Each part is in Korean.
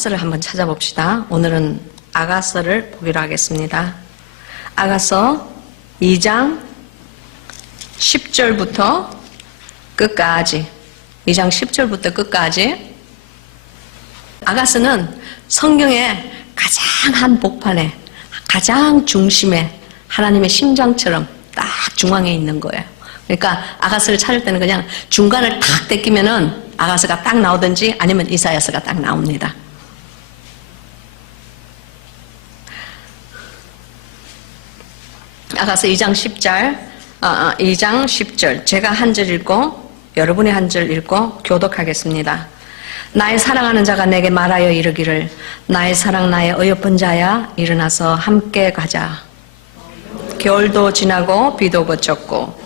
아가서를 한번 찾아봅시다. 오늘은 아가서를 보기로 하겠습니다. 아가서 2장 10절부터 끝까지, 2장 10절부터 끝까지. 아가서는 성경의 가장 한복판에, 가장 중심에, 하나님의 심장처럼 딱 중앙에 있는 거예요. 그러니까 아가서를 찾을 때는 그냥 중간을 탁 떼끼면은 아가서가 딱 나오든지 아니면 이사야서가 딱 나옵니다. 아가서 2장 10절 제가 한 절 읽고 여러분이 한 절 읽고 교독하겠습니다. 나의 사랑하는 자가 내게 말하여 이르기를 나의 사랑 나의 어여쁜 자야 일어나서 함께 가자. 겨울도 지나고 비도 그쳤고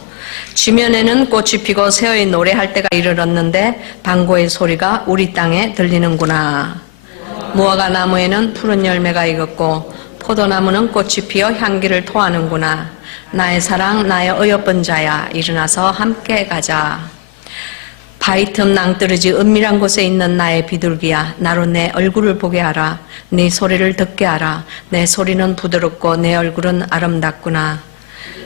지면에는 꽃이 피고 새어의 노래할 때가 이르렀는데 방고의 소리가 우리 땅에 들리는구나. 무화과 나무에는 푸른 열매가 익었고 포도나무는 꽃이 피어 향기를 토하는구나. 나의 사랑 나의 어여쁜 자야 일어나서 함께 가자. 바위 틈 낭떠러지 은밀한 곳에 있는 나의 비둘기야 나로 내 얼굴을 보게 하라. 네 소리를 듣게 하라. 내 소리는 부드럽고 내 얼굴은 아름답구나.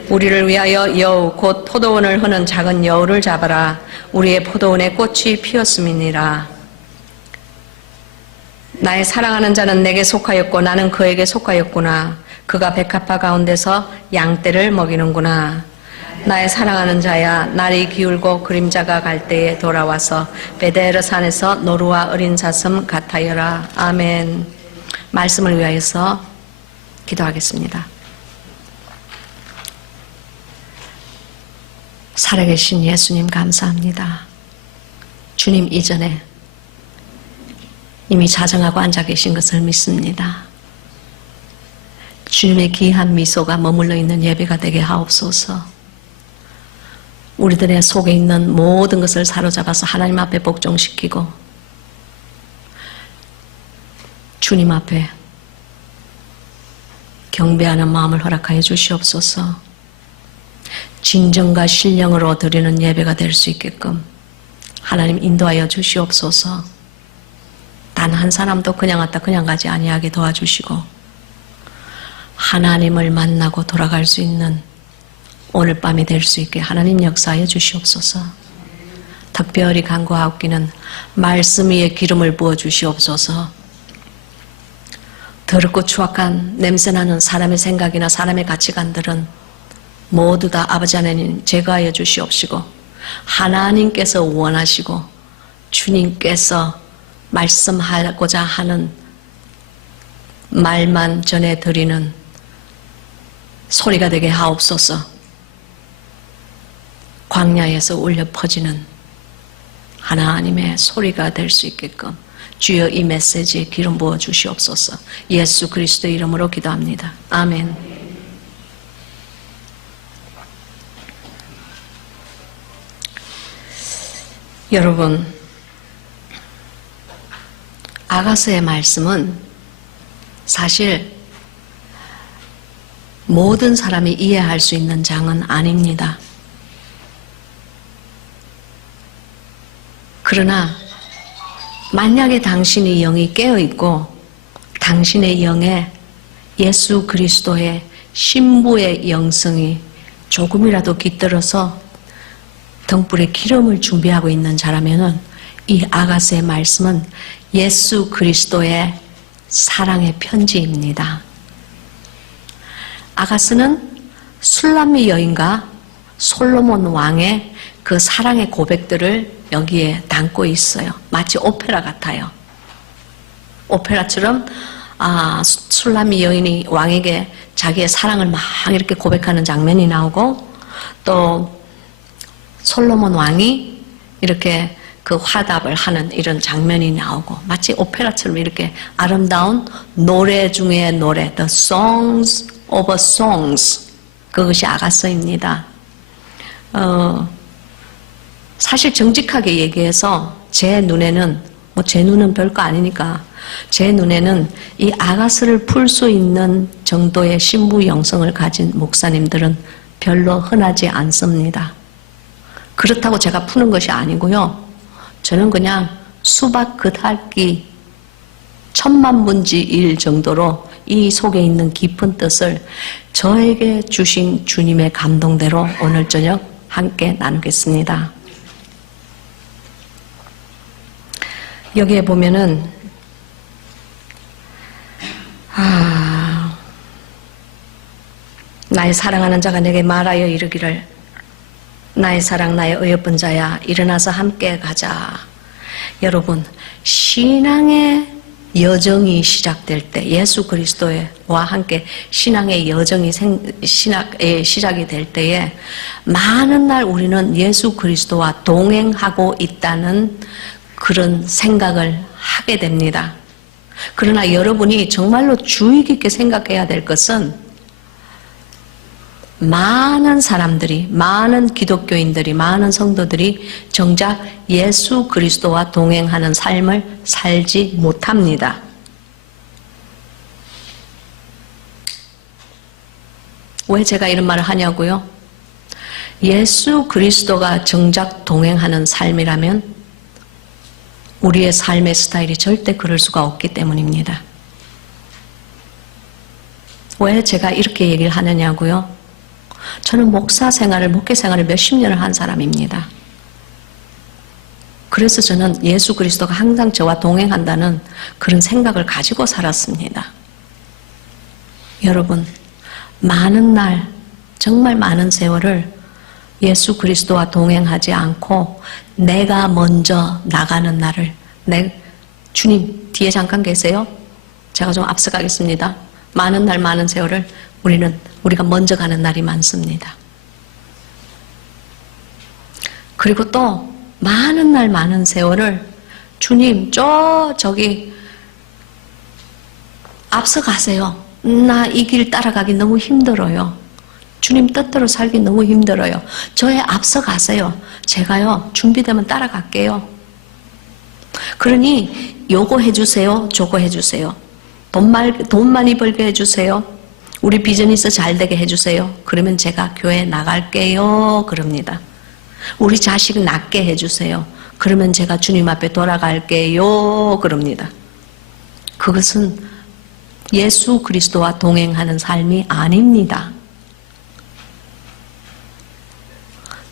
우리를 위하여 여우 곧 포도원을 흐는 작은 여우를 잡아라. 우리의 포도원에 꽃이 피었음이니라. 나의 사랑하는 자는 내게 속하였고 나는 그에게 속하였구나. 그가 백합화 가운데서 양떼를 먹이는구나. 나의 사랑하는 자야 날이 기울고 그림자가 갈 때에 돌아와서 베데르 산에서 노루와 어린 사슴 같아여라. 아멘. 말씀을 위하여서 기도하겠습니다. 살아계신 예수님 감사합니다. 주님 이전에 이미 자정하고 앉아 계신 것을 믿습니다. 주님의 귀한 미소가 머물러 있는 예배가 되게 하옵소서. 우리들의 속에 있는 모든 것을 사로잡아서 하나님 앞에 복종시키고 주님 앞에 경배하는 마음을 허락하여 주시옵소서. 진정과 신령으로 드리는 예배가 될 수 있게끔 하나님 인도하여 주시옵소서. 단 한 사람도 그냥 왔다 그냥 가지 아니하게 도와주시고 하나님을 만나고 돌아갈 수 있는 오늘 밤이 될 수 있게 하나님 역사하여 주시옵소서. 특별히 간구하옵기는 말씀 위에 기름을 부어 주시옵소서. 더럽고 추악한 냄새나는 사람의 생각이나 사람의 가치관들은 모두 다 아버지 하나님 제거하여 주시옵시고 하나님께서 원하시고 주님께서 말씀하고자 하는 말만 전해드리는 소리가 되게 하옵소서. 광야에서 울려 퍼지는 하나님의 소리가 될 수 있게끔 주여 이 메시지에 기름 부어 주시옵소서. 예수 그리스도의 이름으로 기도합니다. 아멘. 여러분, 아가서의 말씀은 사실 모든 사람이 이해할 수 있는 장은 아닙니다. 그러나 만약에 당신의 영이 깨어있고 당신의 영에 예수 그리스도의 신부의 영성이 조금이라도 깃들어서 등불에 기름을 준비하고 있는 자라면은 이 아가서의 말씀은 예수 그리스도의 사랑의 편지입니다. 아가서는 술람미 여인과 솔로몬 왕의 그 사랑의 고백들을 여기에 담고 있어요. 마치 오페라 같아요. 오페라처럼 술람미 여인이 왕에게 자기의 사랑을 막 이렇게 고백하는 장면이 나오고 또 솔로몬 왕이 이렇게 그 화답을 하는 이런 장면이 나오고 마치 오페라처럼 이렇게 아름다운 노래 중에 노래, The Songs of Songs, 그것이 아가서입니다. 사실 정직하게 얘기해서 제 눈에는 제 눈은 별거 아니니까 제 눈에는 이 아가서를 풀 수 있는 정도의 신부 영성을 가진 목사님들은 별로 흔하지 않습니다. 그렇다고 제가 푸는 것이 아니고요. 저는 그냥 수박 겉핥기처럼 천만분지 1 정도로 이 속에 있는 깊은 뜻을 저에게 주신 주님의 감동대로 오늘 저녁 함께 나누겠습니다. 여기에 보면은 나의 사랑하는 자가 내게 말하여 이르기를 나의 사랑 나의 어여쁜 자야 일어나서 함께 가자. 여러분, 신앙의 여정이 시작될 때, 예수 그리스도와 함께 신앙의 여정이 시작이 될 때에 많은 날 우리는 예수 그리스도와 동행하고 있다는 그런 생각을 하게 됩니다. 그러나 여러분이 정말로 주의 깊게 생각해야 될 것은 많은 사람들이, 많은 기독교인들이, 많은 성도들이 정작 예수 그리스도와 동행하는 삶을 살지 못합니다. 왜 제가 이런 말을 하냐고요? 예수 그리스도가 정작 동행하는 삶이라면 우리의 삶의 스타일이 절대 그럴 수가 없기 때문입니다. 왜 제가 이렇게 얘기를 하느냐고요? 저는 목회 생활을 몇십 년을 한 사람입니다. 그래서 저는 예수 그리스도가 항상 저와 동행한다는 그런 생각을 가지고 살았습니다. 여러분, 많은 날, 정말 많은 세월을 예수 그리스도와 동행하지 않고 내가 먼저 나가는 날을, 주님 뒤에 잠깐 계세요? 제가 좀 앞서가겠습니다. 많은 날, 많은 세월을 우리가 먼저 가는 날이 많습니다. 그리고 또 많은 날, 많은 세월을 주님 저기 앞서 가세요. 나 이 길 따라가기 너무 힘들어요. 주님 뜻대로 살기 너무 힘들어요. 저에 앞서 가세요. 제가요 준비되면 따라갈게요. 그러니 요거 해주세요, 저거 해주세요. 돈 많이 벌게 해주세요. 우리 비즈니스 잘 되게 해주세요. 그러면 제가 교회 나갈게요. 그럽니다. 우리 자식 낳게 해주세요. 그러면 제가 주님 앞에 돌아갈게요. 그럽니다. 그것은 예수 그리스도와 동행하는 삶이 아닙니다.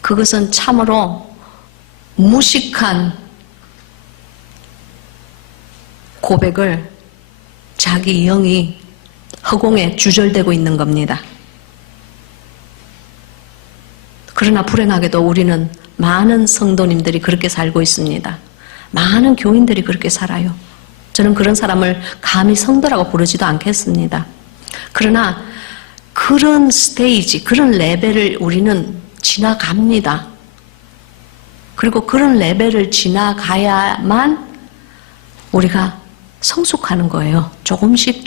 그것은 참으로 무식한 고백을 자기 영이 허공에 주절되고 있는 겁니다. 그러나 불행하게도 우리는 많은 성도님들이 그렇게 살고 있습니다. 많은 교인들이 그렇게 살아요. 저는 그런 사람을 감히 성도라고 부르지도 않겠습니다. 그러나 그런 스테이지, 그런 레벨을 우리는 지나갑니다. 그리고 그런 레벨을 지나가야만 우리가 성숙하는 거예요. 조금씩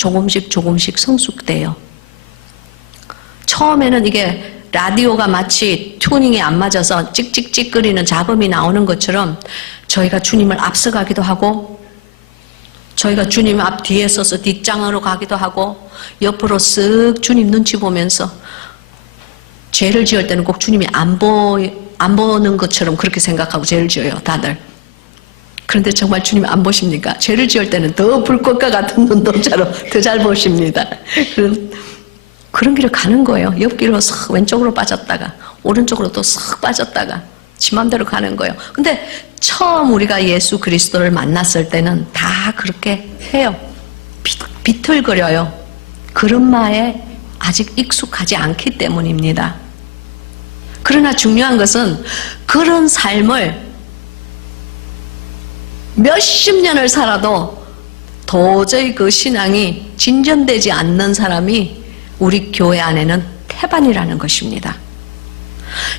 성숙돼요. 처음에는 이게 라디오가 마치 튜닝이 안 맞아서 찍찍찍거리는 잡음이 나오는 것처럼 저희가 주님을 앞서가기도 하고 저희가 주님 앞 뒤에 서서 뒷장으로 가기도 하고 옆으로 쓱 주님 눈치 보면서 죄를 지을 때는 꼭 주님이 안 보는 것처럼 그렇게 생각하고 죄를 지어요, 다들. 그런데 정말 주님 안 보십니까? 죄를 지을 때는 더 불꽃과 같은 눈동자로 더 잘 보십니다. 그런 길을 가는 거예요. 옆길로 싹 왼쪽으로 빠졌다가 오른쪽으로 또 싹 빠졌다가 지 맘대로 가는 거예요. 근데 처음 우리가 예수 그리스도를 만났을 때는 다 그렇게 해요. 비틀거려요. 그런 마에 아직 익숙하지 않기 때문입니다. 그러나 중요한 것은 그런 삶을 몇십 년을 살아도 도저히 그 신앙이 진전되지 않는 사람이 우리 교회 안에는 태반이라는 것입니다.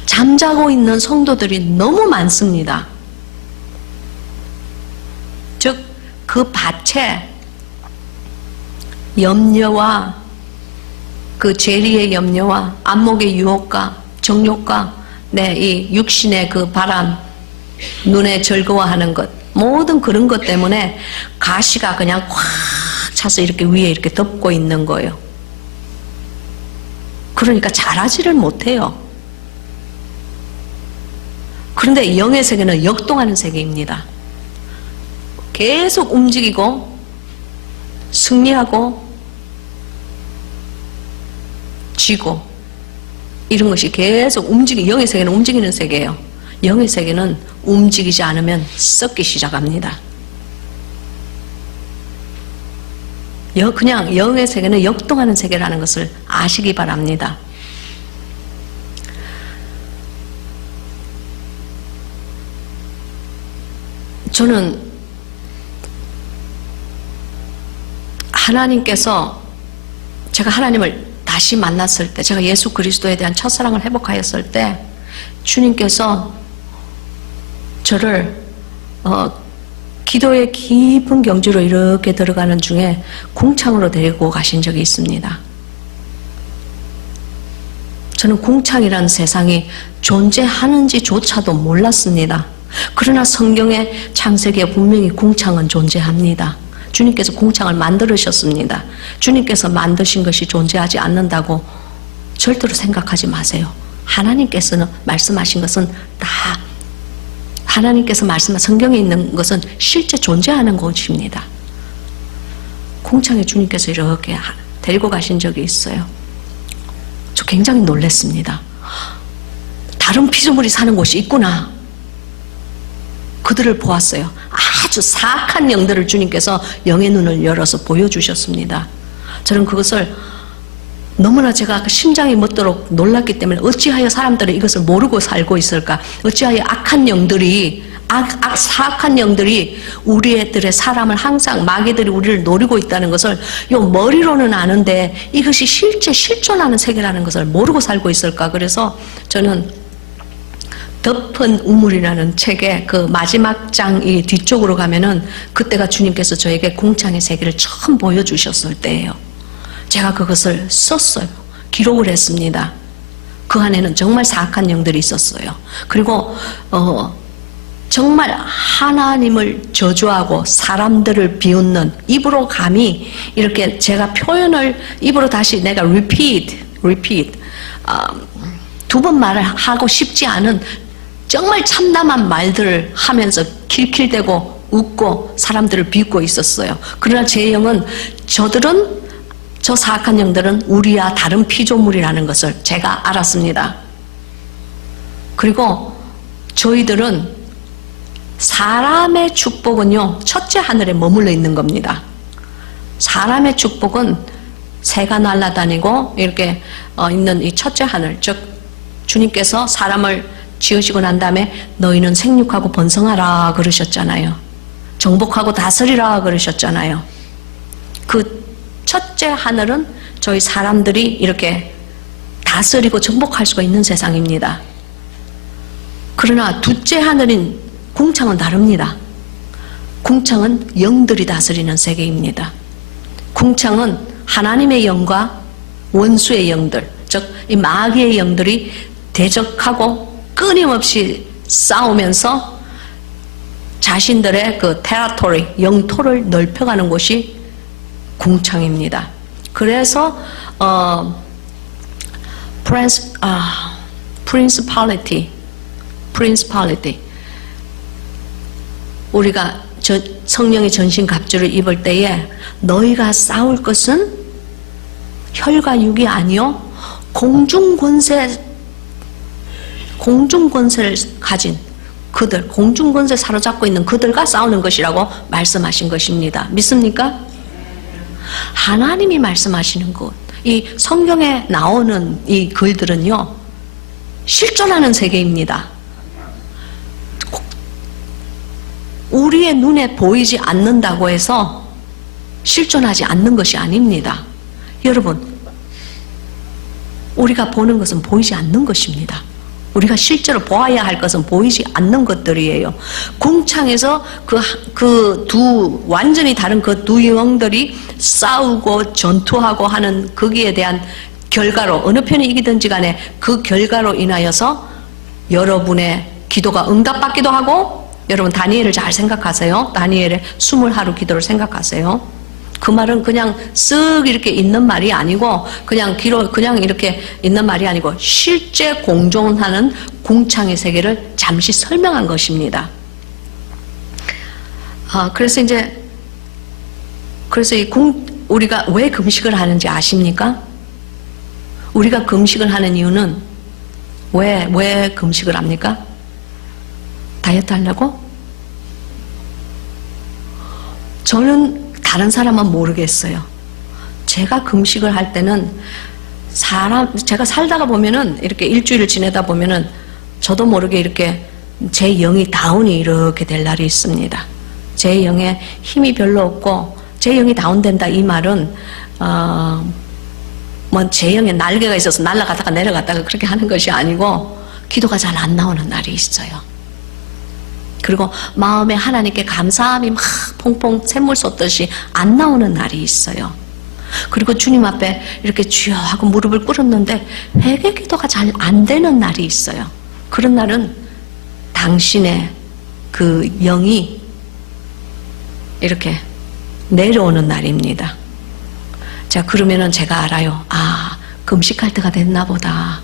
잠자고 있는 성도들이 너무 많습니다. 즉, 그 밭에 염려와 그 죄리의 염려와 안목의 유혹과 정욕과 이 육신의 그 바람, 눈에 즐거워하는 것, 모든 그런 것 때문에 가시가 그냥 꽉 차서 이렇게 위에 이렇게 덮고 있는 거예요. 그러니까 자라지를 못해요. 그런데 영의 세계는 역동하는 세계입니다. 계속 움직이고 승리하고 지고 이런 것이 계속 영의 세계는 움직이는 세계예요. 영의 세계는 움직이지 않으면 썩기 시작합니다. 그냥 영의 세계는 역동하는 세계라는 것을 아시기 바랍니다. 저는 하나님께서 제가 하나님을 다시 만났을 때, 제가 예수 그리스도에 대한 첫사랑을 회복하였을 때 주님께서 저를 기도의 깊은 경지로 이렇게 들어가는 중에 궁창으로 데리고 가신 적이 있습니다. 저는 궁창이라는 세상이 존재하는지조차도 몰랐습니다. 그러나 성경의 창세기에 분명히 궁창은 존재합니다. 주님께서 궁창을 만들으셨습니다. 주님께서 만드신 것이 존재하지 않는다고 절대로 생각하지 마세요. 하나님께서는 말씀하신 것은 다 하나님께서 말씀한 성경에 있는 것은 실제 존재하는 것입니다. 궁창에 주님께서 이렇게 데리고 가신 적이 있어요. 저 굉장히 놀랐습니다. 다른 피조물이 사는 곳이 있구나. 그들을 보았어요. 아주 사악한 영들을 주님께서 영의 눈을 열어서 보여주셨습니다. 저는 그것을 너무나 제가 심장이 멎도록 놀랐기 때문에 어찌하여 사람들은 이것을 모르고 살고 있을까? 어찌하여 악한 영들이 사악한 영들이 우리들의 사람을 항상 마귀들이 우리를 노리고 있다는 것을 요 머리로는 아는데 이것이 실제 실존하는 세계라는 것을 모르고 살고 있을까? 그래서 저는 덮은 우물이라는 책의 그 마지막 장 이 뒤쪽으로 가면은 그때가 주님께서 저에게 궁창의 세계를 처음 보여주셨을 때예요. 제가 그것을 썼어요. 기록을 했습니다. 그 안에는 정말 사악한 영들이 있었어요. 그리고 정말 하나님을 저주하고 사람들을 비웃는, 입으로 감히 이렇게 제가 표현을 입으로 다시 내가 repeat 두 번 말을 하고 싶지 않은 정말 참담한 말들을 하면서 킬킬대고 웃고 사람들을 비웃고 있었어요. 그러나 제 영은 저 사악한 영들은 우리와 다른 피조물이라는 것을 제가 알았습니다. 그리고 저희들은 사람의 축복은요, 첫째 하늘에 머물러 있는 겁니다. 사람의 축복은 새가 날아다니고 이렇게 있는 이 첫째 하늘, 즉 주님께서 사람을 지으시고 난 다음에 너희는 생육하고 번성하라 그러셨잖아요. 정복하고 다스리라 그러셨잖아요. 그 첫째 하늘은 저희 사람들이 이렇게 다스리고 정복할 수가 있는 세상입니다. 그러나 둘째 하늘인 궁창은 다릅니다. 궁창은 영들이 다스리는 세계입니다. 궁창은 하나님의 영과 원수의 영들, 즉 이 마귀의 영들이 대적하고 끊임없이 싸우면서 자신들의 그 테라토리, 영토를 넓혀가는 곳이 궁창입니다. 그래서 principality 우리가 성령의 전신 갑주를 입을 때에 너희가 싸울 것은 혈과 육이 아니요 공중 권세를 가진 그들, 공중 권세 사로잡고 있는 그들과 싸우는 것이라고 말씀하신 것입니다. 믿습니까? 하나님이 말씀하시는 것, 이 성경에 나오는 이 글들은요, 실존하는 세계입니다. 우리의 눈에 보이지 않는다고 해서 실존하지 않는 것이 아닙니다. 여러분, 우리가 보는 것은 보이지 않는 것입니다. 우리가 실제로 보아야 할 것은 보이지 않는 것들이에요. 궁창에서 완전히 다른 그 두 영들이 싸우고 전투하고 하는 거기에 대한 결과로, 어느 편이 이기든지 간에 그 결과로 인하여서 여러분의 기도가 응답받기도 하고, 여러분 다니엘을 잘 생각하세요. 다니엘의 20하루 기도를 생각하세요. 그 말은 그냥 쓱 이렇게 있는 말이 아니고 그냥 이렇게 있는 말이 아니고 실제 공존하는 궁창의 세계를 잠시 설명한 것입니다. 그래서 이제 그래서 우리가 왜 금식을 하는지 아십니까? 우리가 금식을 하는 이유는 왜 금식을 합니까? 다이어트 하려고? 저는 다른 사람은 모르겠어요. 제가 금식을 할 때는 제가 살다가 보면은 이렇게 일주일을 지내다 보면은 저도 모르게 이렇게 제 영이 다운이 이렇게 될 날이 있습니다. 제 영에 힘이 별로 없고 제 영이 다운된다 이 말은 뭐 제 영에 날개가 있어서 날아갔다가 내려갔다가 그렇게 하는 것이 아니고 기도가 잘 안 나오는 날이 있어요. 그리고 마음에 하나님께 감사함이 막 퐁퐁 샘물 쏟듯이 안 나오는 날이 있어요. 그리고 주님 앞에 이렇게 주여 하고 무릎을 꿇었는데 회개 기도가 잘 안 되는 날이 있어요. 그런 날은 당신의 그 영이 이렇게 내려오는 날입니다. 자, 그러면은 제가 알아요. 아, 금식할 때가 됐나 보다.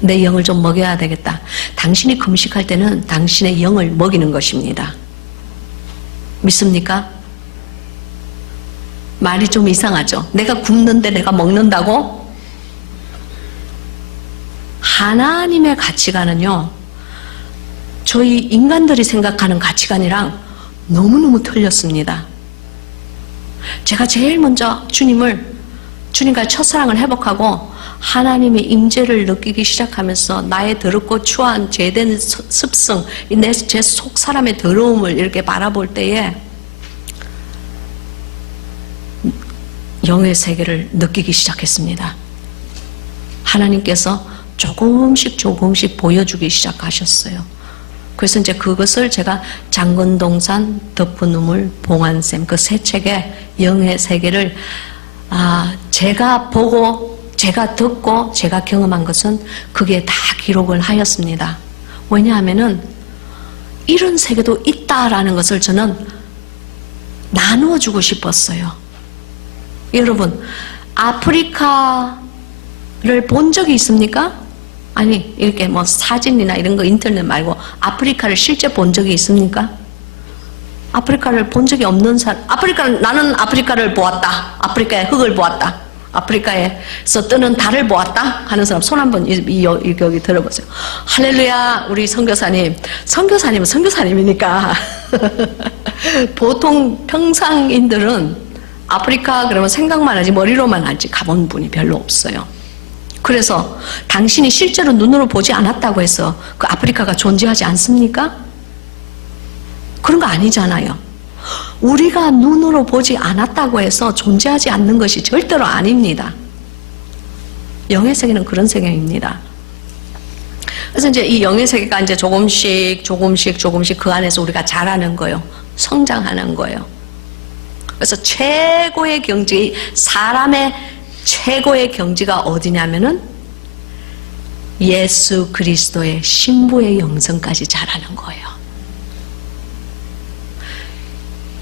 내 영을 좀 먹여야 되겠다. 당신이 금식할 때는 당신의 영을 먹이는 것입니다. 믿습니까? 말이 좀 이상하죠? 내가 굶는데 내가 먹는다고? 하나님의 가치관은요, 저희 인간들이 생각하는 가치관이랑 너무너무 틀렸습니다. 제가 제일 먼저 주님과 첫사랑을 회복하고 하나님의 임재를 느끼기 시작하면서 나의 더럽고 추한 죄된 습성, 제 속 사람의 더러움을 이렇게 바라볼 때에 영의 세계를 느끼기 시작했습니다. 하나님께서 조금씩 보여주기 시작하셨어요. 그래서 이제 그것을 제가 장건동산, 덮은 우물, 봉안샘 그 세 책의 영의 세계를 제가 보고 제가 듣고 제가 경험한 것은 그게 다 기록을 하였습니다. 왜냐하면은 이런 세계도 있다라는 것을 저는 나누어 주고 싶었어요. 여러분, 아프리카를 본 적이 있습니까? 아니, 이렇게 뭐 사진이나 이런 거 인터넷 말고 아프리카를 실제 본 적이 있습니까? 아프리카를 본 적이 없는 사람, 나는 아프리카를 보았다. 아프리카의 흙을 보았다. 아프리카에서 뜨는 달을 보았다 하는 사람 손 한번 여기 들어보세요. 할렐루야. 우리 선교사님은 선교사님이니까 보통 평상인들은 아프리카 그러면 생각만 하지 머리로만 알지 가본 분이 별로 없어요. 그래서 당신이 실제로 눈으로 보지 않았다고 해서 그 아프리카가 존재하지 않습니까? 그런 거 아니잖아요. 우리가 눈으로 보지 않았다고 해서 존재하지 않는 것이 절대로 아닙니다. 영의 세계는 그런 세계입니다. 그래서 이제 이 영의 세계가 이제 조금씩 그 안에서 우리가 자라는 거예요. 성장하는 거예요. 그래서 최고의 경지, 사람의 최고의 경지가 어디냐면은 예수 그리스도의 신부의 영성까지 자라는 거예요.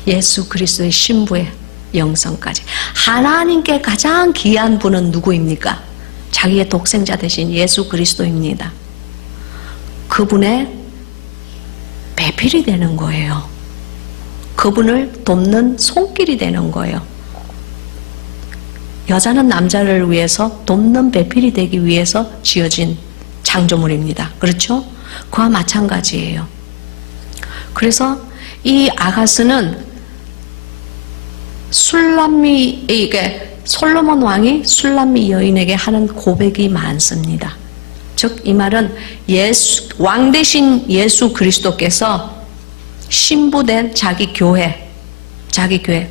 예수 그리스도의 신부의 영성까지. 하나님께 가장 귀한 분은 누구입니까? 자기의 독생자 되신 예수 그리스도입니다. 그분의 배필이 되는 거예요. 그분을 돕는 손길이 되는 거예요. 여자는 남자를 위해서 돕는 배필이 되기 위해서 지어진 창조물입니다. 그렇죠? 그와 마찬가지예요. 그래서 이 아가스는 솔로몬 왕이 술람미 여인에게 하는 고백이 많습니다. 즉, 이 말은 왕 대신 예수 그리스도께서 신부된 자기 교회,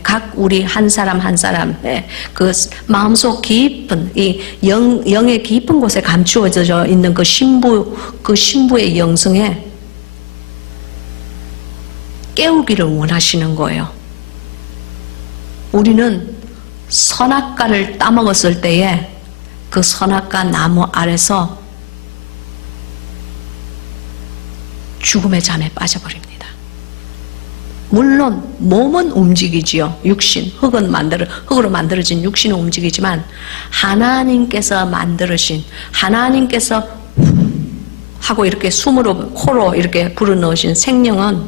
각 우리 한 사람 한 사람의 그 마음속 깊은 이 영의 깊은 곳에 감추어져 있는 그 신부의 영성에 깨우기를 원하시는 거예요. 우리는 선악과를 따먹었을 때에 그 선악과 나무 아래서 죽음의 잠에 빠져버립니다. 물론 몸은 움직이지요. 육신, 흙으로 만들어진 육신은 움직이지만 하나님께서 만들으신, 하나님께서 하고 이렇게 코로 이렇게 불어넣으신 생명은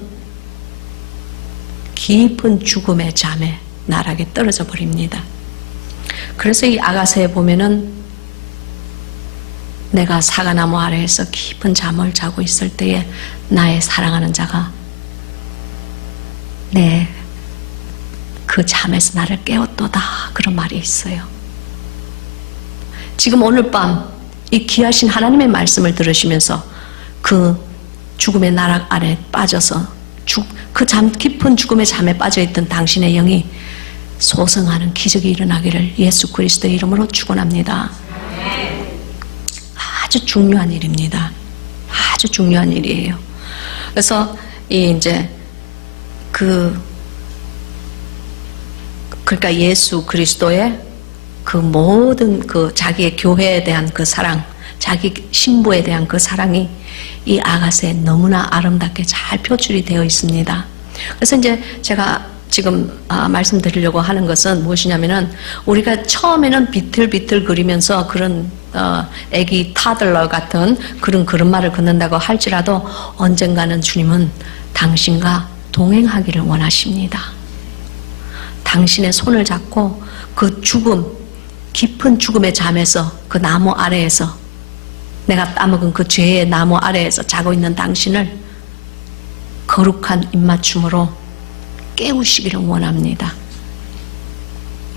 깊은 죽음의 잠에 나락에 떨어져 버립니다. 그래서 이 아가서에 보면은 내가 사과나무 아래에서 깊은 잠을 자고 있을 때에 나의 사랑하는 자가 그 잠에서 나를 깨웠도다, 그런 말이 있어요. 지금 오늘 밤 이 귀하신 하나님의 말씀을 들으시면서 그 죽음의 나락 아래 빠져서 그 깊은 죽음의 잠에 빠져있던 당신의 영이 소성하는 기적이 일어나기를 예수 그리스도의 이름으로 축원합니다. 아주 중요한 일입니다. 아주 중요한 일이에요. 그래서 그러니까 예수 그리스도의 그 모든 그 자기의 교회에 대한 그 사랑, 자기 신부에 대한 그 사랑이 이 아가서에 너무나 아름답게 잘 표출이 되어 있습니다. 그래서 이제 제가 지금 말씀드리려고 하는 것은 무엇이냐면은, 우리가 처음에는 비틀비틀 그리면서 그런 애기 타들러 같은 그런 걸음마를 걷는다고 할지라도 언젠가는 주님은 당신과 동행하기를 원하십니다. 당신의 손을 잡고 그 깊은 죽음의 잠에서 그 나무 아래에서, 내가 따먹은 그 죄의 나무 아래에서 자고 있는 당신을 거룩한 입맞춤으로 깨우시기를 원합니다.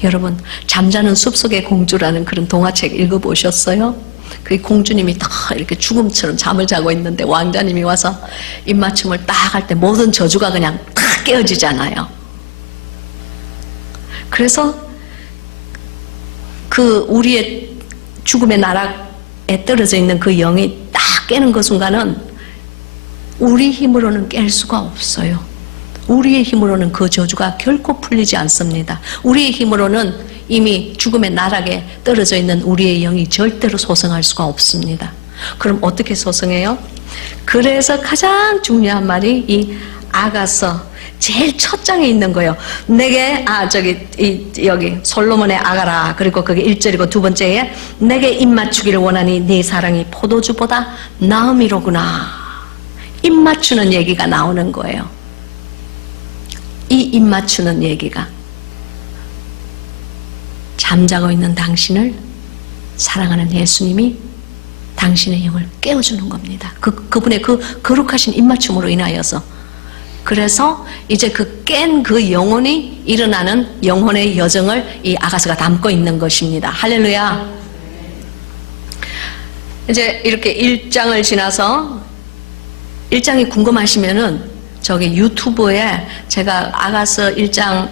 여러분, 잠자는 숲속의 공주라는 그런 동화책 읽어보셨어요? 그 공주님이 다 이렇게 죽음처럼 잠을 자고 있는데 왕자님이 와서 입맞춤을 딱 할 때 모든 저주가 그냥 탁 깨어지잖아요. 그래서 그 우리의 죽음의 나락에 떨어져 있는 그 영이 딱 깨는 그 순간은 우리 힘으로는 깰 수가 없어요. 우리의 힘으로는 그 저주가 결코 풀리지 않습니다. 우리의 힘으로는 이미 죽음의 나락에 떨어져 있는 우리의 영이 절대로 소성할 수가 없습니다. 그럼 어떻게 소성해요? 그래서 가장 중요한 말이 이 아가서 제일 첫 장에 있는 거예요. 내게 여기 솔로몬의 아가라, 그리고 그게 1절이고 두 번째에 내게 입맞추기를 원하니 네 사랑이 포도주보다 나음이로구나. 입맞추는 얘기가 나오는 거예요. 이 입맞추는 얘기가 잠자고 있는 당신을 사랑하는 예수님이 당신의 영을 깨워주는 겁니다. 그분의 그 거룩하신 입맞춤으로 인하여서. 그래서 이제 깬 그 영혼이 일어나는 영혼의 여정을 이 아가서가 담고 있는 것입니다. 할렐루야. 이제 이렇게 1장을 지나서 1장이 궁금하시면은 저기 유튜브에 제가 아가서 1장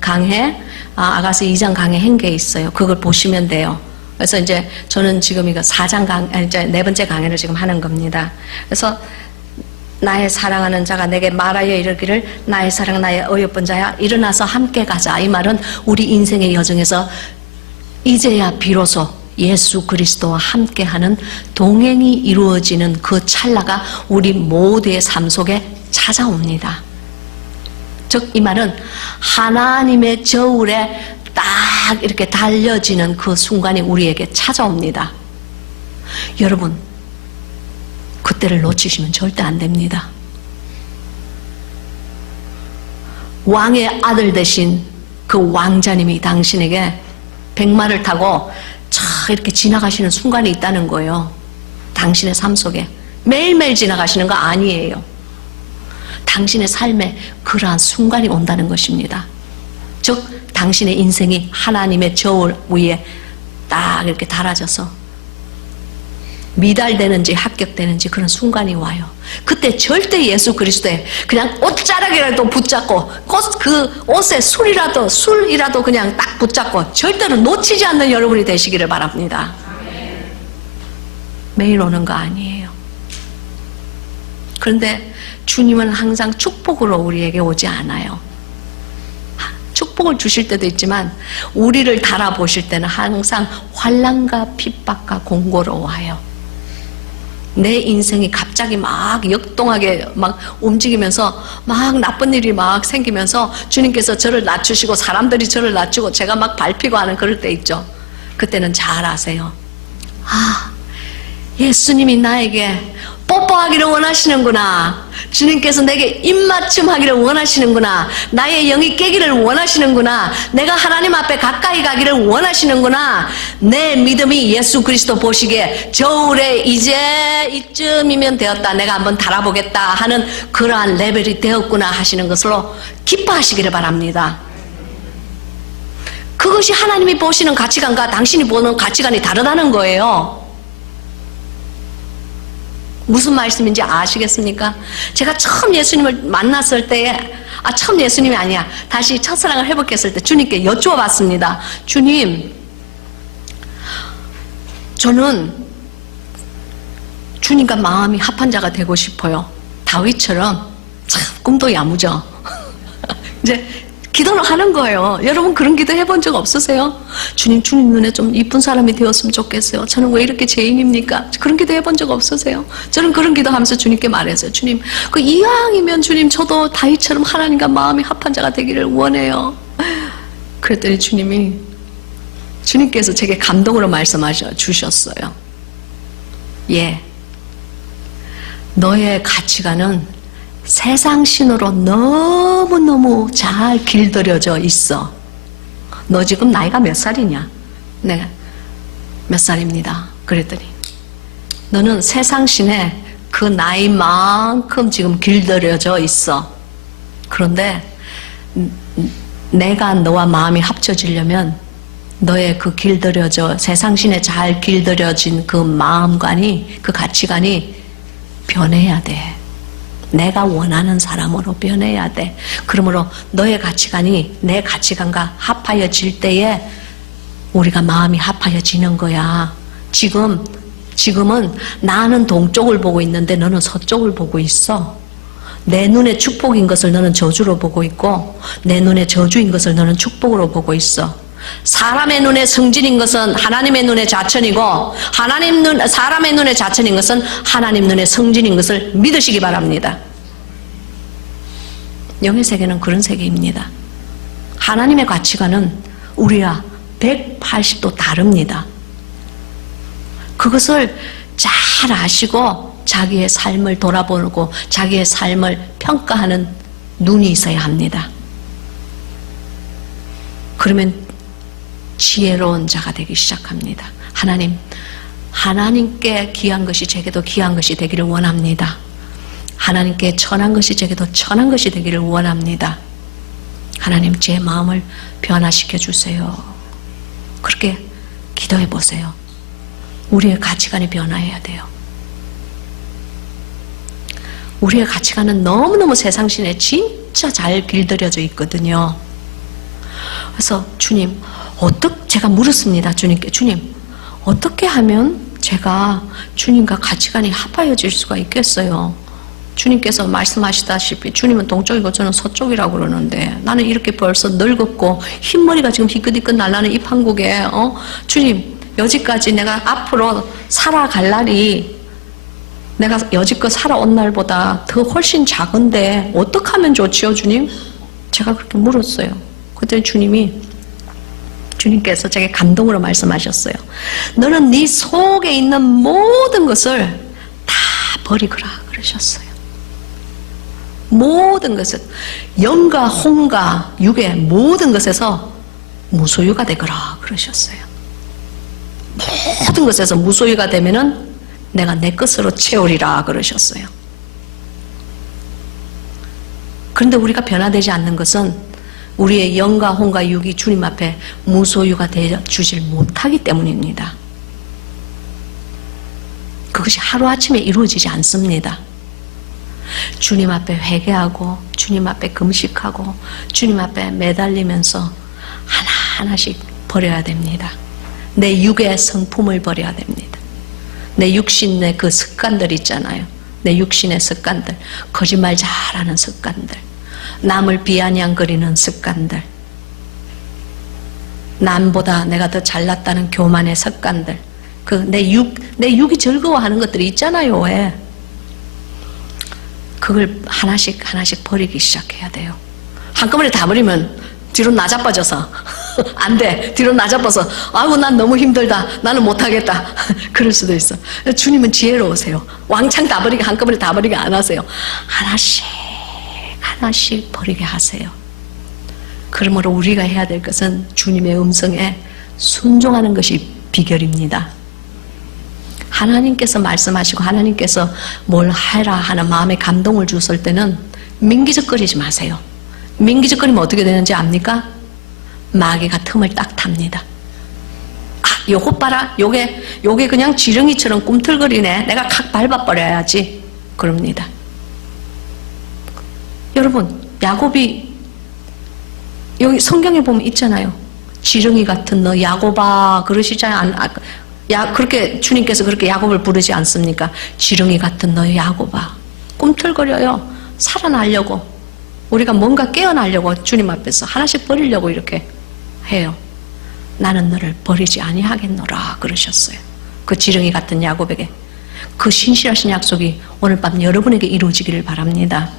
강해, 아가서 2장 강해 한 게 있어요. 그걸 보시면 돼요. 그래서 이제 저는 지금 이거 4장 이제 네 번째 강해를 지금 하는 겁니다. 그래서 나의 사랑하는 자가 내게 말하여 이르기를 나의 사랑 나의 어여쁜 자야 일어나서 함께 가자. 이 말은 우리 인생의 여정에서 이제야 비로소 예수 그리스도와 함께하는 동행이 이루어지는 그 찰나가 우리 모두의 삶 속에 찾아옵니다. 즉 이 말은 하나님의 저울에 딱 이렇게 달려지는 그 순간이 우리에게 찾아옵니다. 여러분, 그때를 놓치시면 절대 안 됩니다. 왕의 아들 되신 그 왕자님이 당신에게 백마를 타고 차 이렇게 지나가시는 순간이 있다는 거예요. 당신의 삶 속에 매일매일 지나가시는 거 아니에요. 당신의 삶에 그러한 순간이 온다는 것입니다. 즉 당신의 인생이 하나님의 저울 위에 딱 이렇게 달아져서 미달되는지 합격되는지 그런 순간이 와요. 그때 절대 예수 그리스도에 그냥 옷자락이라도 붙잡고 그 옷에 술이라도 그냥 딱 붙잡고 절대로 놓치지 않는 여러분이 되시기를 바랍니다. 매일 오는 거 아니에요. 그런데 주님은 항상 축복으로 우리에게 오지 않아요. 축복을 주실 때도 있지만 우리를 달아보실 때는 항상 환난과 핍박과 공고로 와요. 내 인생이 갑자기 막 역동하게 막 움직이면서 막 나쁜 일이 막 생기면서 주님께서 저를 낮추시고 사람들이 저를 낮추고 제가 막 밟히고 하는 그럴 때 있죠. 그때는 잘 아세요. 예수님이 나에게 뽀뽀하기를 원하시는구나. 주님께서 내게 입맞춤하기를 원하시는구나. 나의 영이 깨기를 원하시는구나. 내가 하나님 앞에 가까이 가기를 원하시는구나. 내 믿음이 예수 그리스도 보시기에 겨울에 이제 이쯤이면 되었다. 내가 한번 달아보겠다 하는 그러한 레벨이 되었구나 하시는 것으로 기뻐하시기를 바랍니다. 그것이 하나님이 보시는 가치관과 당신이 보는 가치관이 다르다는 거예요. 무슨 말씀인지 아시겠습니까? 제가 처음 예수님을 만났을 때에 처음 예수님이 아니야. 다시 첫사랑을 회복했을 때 주님께 여쭈어봤습니다. 주님, 저는 주님과 마음이 합한 자가 되고 싶어요. 다윗처럼 참 꿈도 야무져. 이제 기도를 하는 거예요. 여러분 그런 기도 해본 적 없으세요? 주님 눈에 좀 이쁜 사람이 되었으면 좋겠어요. 저는 왜 이렇게 죄인입니까? 그런 기도 해본 적 없으세요? 저는 그런 기도 하면서 주님께 말했어요. 주님, 그 이왕이면 주님 저도 다윗처럼 하나님과 마음이 합한 자가 되기를 원해요. 그랬더니 주님께서 제게 감동으로 말씀하셔 주셨어요. 예, 너의 가치관은 세상 신으로 너무너무 잘 길들여져 있어. 너 지금 나이가 몇 살이냐? 내가 몇 살입니다. 그랬더니 너는 세상 신에 그 나이만큼 지금 길들여져 있어. 그런데 내가 너와 마음이 합쳐지려면 너의 그 길들여져 세상 신에 잘 길들여진 그 마음관이, 그 가치관이 변해야 돼. 내가 원하는 사람으로 변해야 돼. 그러므로 너의 가치관이 내 가치관과 합하여질 때에 우리가 마음이 합하여지는 거야. 지금은 나는 동쪽을 보고 있는데 너는 서쪽을 보고 있어. 내 눈에 축복인 것을 너는 저주로 보고 있고 내 눈에 저주인 것을 너는 축복으로 보고 있어. 사람의 눈에 성질인 것은 하나님의 눈에 자천이고 사람의 눈에 자천인 것은 하나님 눈에 성질인 것을 믿으시기 바랍니다. 영의 세계는 그런 세계입니다. 하나님의 가치관은 우리와 180도 다릅니다. 그것을 잘 아시고 자기의 삶을 돌아보고 자기의 삶을 평가하는 눈이 있어야 합니다. 그러면 지혜로운 자가 되기 시작합니다. 하나님께 귀한 것이 제게도 귀한 것이 되기를 원합니다. 하나님께 천한 것이 제게도 천한 것이 되기를 원합니다. 하나님, 제 마음을 변화시켜 주세요. 그렇게 기도해 보세요. 우리의 가치관이 변화해야 돼요. 우리의 가치관은 너무너무 세상신에 진짜 잘 길들여져 있거든요. 그래서 주님, 제가 물었습니다. 주님께. 주님, 어떻게 하면 제가 주님과 가치관이 합하여질 수가 있겠어요? 주님께서 말씀하시다시피 주님은 동쪽이고 저는 서쪽이라고 그러는데 나는 이렇게 벌써 늙었고 흰머리가 지금 희끗희끗 날라는 이 판국에 주님, 여지까지 내가 앞으로 살아갈 날이 내가 여지껏 살아온 날보다 더 훨씬 작은데 어떻게 하면 좋지요, 주님? 제가 그렇게 물었어요. 그때 주님께서 제게 감동으로 말씀하셨어요. 너는 네 속에 있는 모든 것을 다 버리거라 그러셨어요. 모든 것을, 영과 혼과 육의 모든 것에서 무소유가 되거라 그러셨어요. 모든 것에서 무소유가 되면은 내가 내 것으로 채우리라 그러셨어요. 그런데 우리가 변화되지 않는 것은 우리의 영과 혼과 육이 주님 앞에 무소유가 되어주질 못하기 때문입니다. 그것이 하루아침에 이루어지지 않습니다. 주님 앞에 회개하고 주님 앞에 금식하고 주님 앞에 매달리면서 하나하나씩 버려야 됩니다. 내 육의 성품을 버려야 됩니다. 내 육신의 그 습관들 있잖아요. 내 육신의 습관들, 거짓말 잘하는 습관들, 남을 비아냥거리는 습관들, 남보다 내가 더 잘났다는 교만의 습관들, 내 육이 즐거워하는 것들이 있잖아요. 왜? 그걸 하나씩 버리기 시작해야 돼요. 한꺼번에 다 버리면 뒤로 나자빠져서 안 돼. 뒤로 나잡아서 아이고 난 너무 힘들다. 나는 못하겠다. 그럴 수도 있어. 주님은 지혜로우세요. 왕창 다 버리게 한꺼번에 다 버리게 안 하세요. 하나씩 하나씩 버리게 하세요. 그러므로 우리가 해야 될 것은 주님의 음성에 순종하는 것이 비결입니다. 하나님께서 말씀하시고 하나님께서 뭘 해라 하는 마음의 감동을 주실 때는 민기적거리지 마세요. 민기적거리면 어떻게 되는지 압니까? 마귀가 틈을 딱 탑니다. 아, 요것 봐라. 요게 그냥 지렁이처럼 꿈틀거리네. 내가 칵 밟아버려야지. 그럽니다. 여러분, 야곱이 여기 성경에 보면 있잖아요. 지렁이 같은 너 야곱아 그러시잖아요. 그렇게 주님께서 그렇게 야곱을 부르지 않습니까? 지렁이 같은 너 야곱아. 꿈틀거려요. 살아나려고. 우리가 뭔가 깨어나려고 주님 앞에서 하나씩 버리려고 이렇게 해요. 나는 너를 버리지 아니하겠노라 그러셨어요. 그 지렁이 같은 야곱에게. 그 신실하신 약속이 오늘 밤 여러분에게 이루어지기를 바랍니다.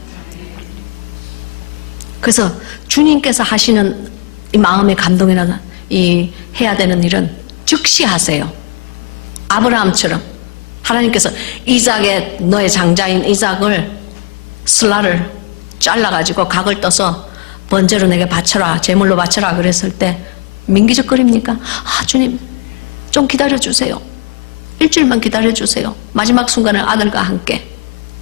그래서 주님께서 하시는 이 마음의 감동이나 이 해야 되는 일은 즉시 하세요. 아브라함처럼 하나님께서 이삭의 너의 장자인 이삭을 슬라를 잘라가지고 각을 떠서 번제로 내게 바쳐라, 제물로 바쳐라 그랬을 때 민기적거립니까? 아, 주님 좀 기다려주세요. 일주일만 기다려주세요. 마지막 순간을 아들과 함께.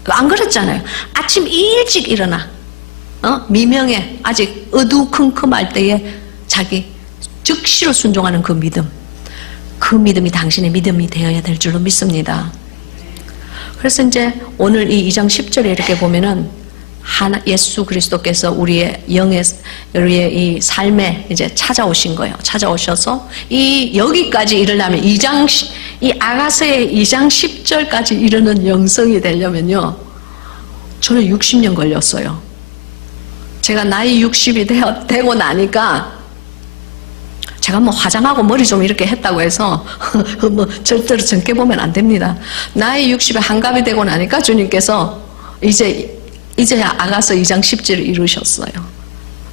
안 그랬잖아요. 아침 일찍 일어나 미명에 아직 어두컴컴할 때에 자기 즉시로 순종하는 그 믿음, 그 믿음이 당신의 믿음이 되어야 될 줄로 믿습니다. 그래서 이제 오늘 이 2장 10절에 이렇게 보면은 예수 그리스도께서 우리의 우리의 이 삶에 이제 찾아오신 거예요. 찾아오셔서 여기까지 이르려면 이 아가서의 2장 10절까지 이르는 영성이 되려면요, 저는 60년 걸렸어요. 제가 나이 60이 되고 나니까 제가 뭐 화장하고 머리 좀 이렇게 했다고 해서 뭐 절대로 젊게 보면 안 됩니다. 나이 60에 한갑이 되고 나니까 주님께서 이제야 아가서 2장 10절을 이루셨어요.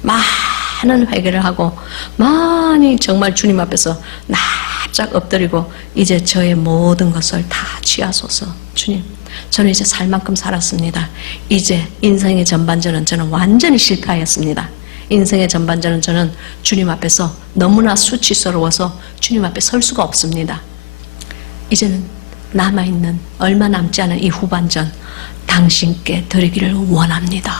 많은 회개를 하고 많이 정말 주님 앞에서 납작 엎드리고 이제 저의 모든 것을 다 취하소서. 주님, 저는 이제 살 만큼 살았습니다. 이제 인생의 전반전은 저는 완전히 실패하였습니다. 인생의 전반전은 저는 주님 앞에서 너무나 수치스러워서 주님 앞에 설 수가 없습니다. 이제는 남아있는 얼마 남지 않은 이 후반전 당신께 드리기를 원합니다.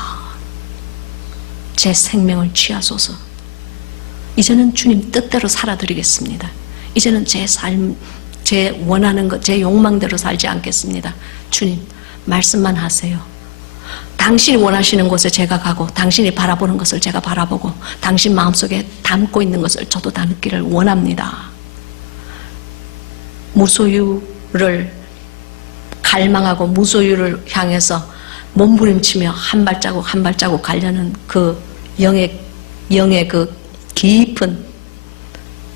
제 생명을 취하소서. 이제는 주님 뜻대로 살아드리겠습니다. 이제는 제 삶, 제 원하는 것, 제 욕망대로 살지 않겠습니다. 주님, 말씀만 하세요. 당신이 원하시는 곳에 제가 가고 당신이 바라보는 것을 제가 바라보고 당신 마음속에 담고 있는 것을 저도 담기를 원합니다. 무소유를 갈망하고 무소유를 향해서 몸부림치며 한 발자국 한 발자국 가려는 그 영의 그 깊은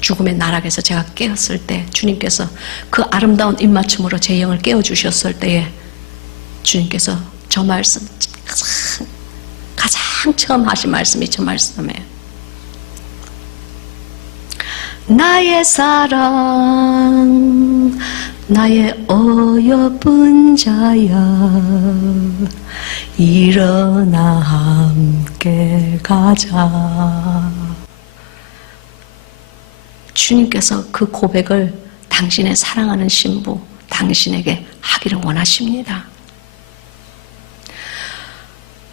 죽음의 나락에서 제가 깨었을 때 주님께서 그 아름다운 입맞춤으로 제 영을 깨워주셨을 때에 주님께서 저 말씀 가장 처음 하신 말씀이 저 말씀이에요. 나의 사랑 나의 어여쁜 자야 일어나 함께 가자. 주님께서 그 고백을 당신의 사랑하는 신부 당신에게 하기를 원하십니다.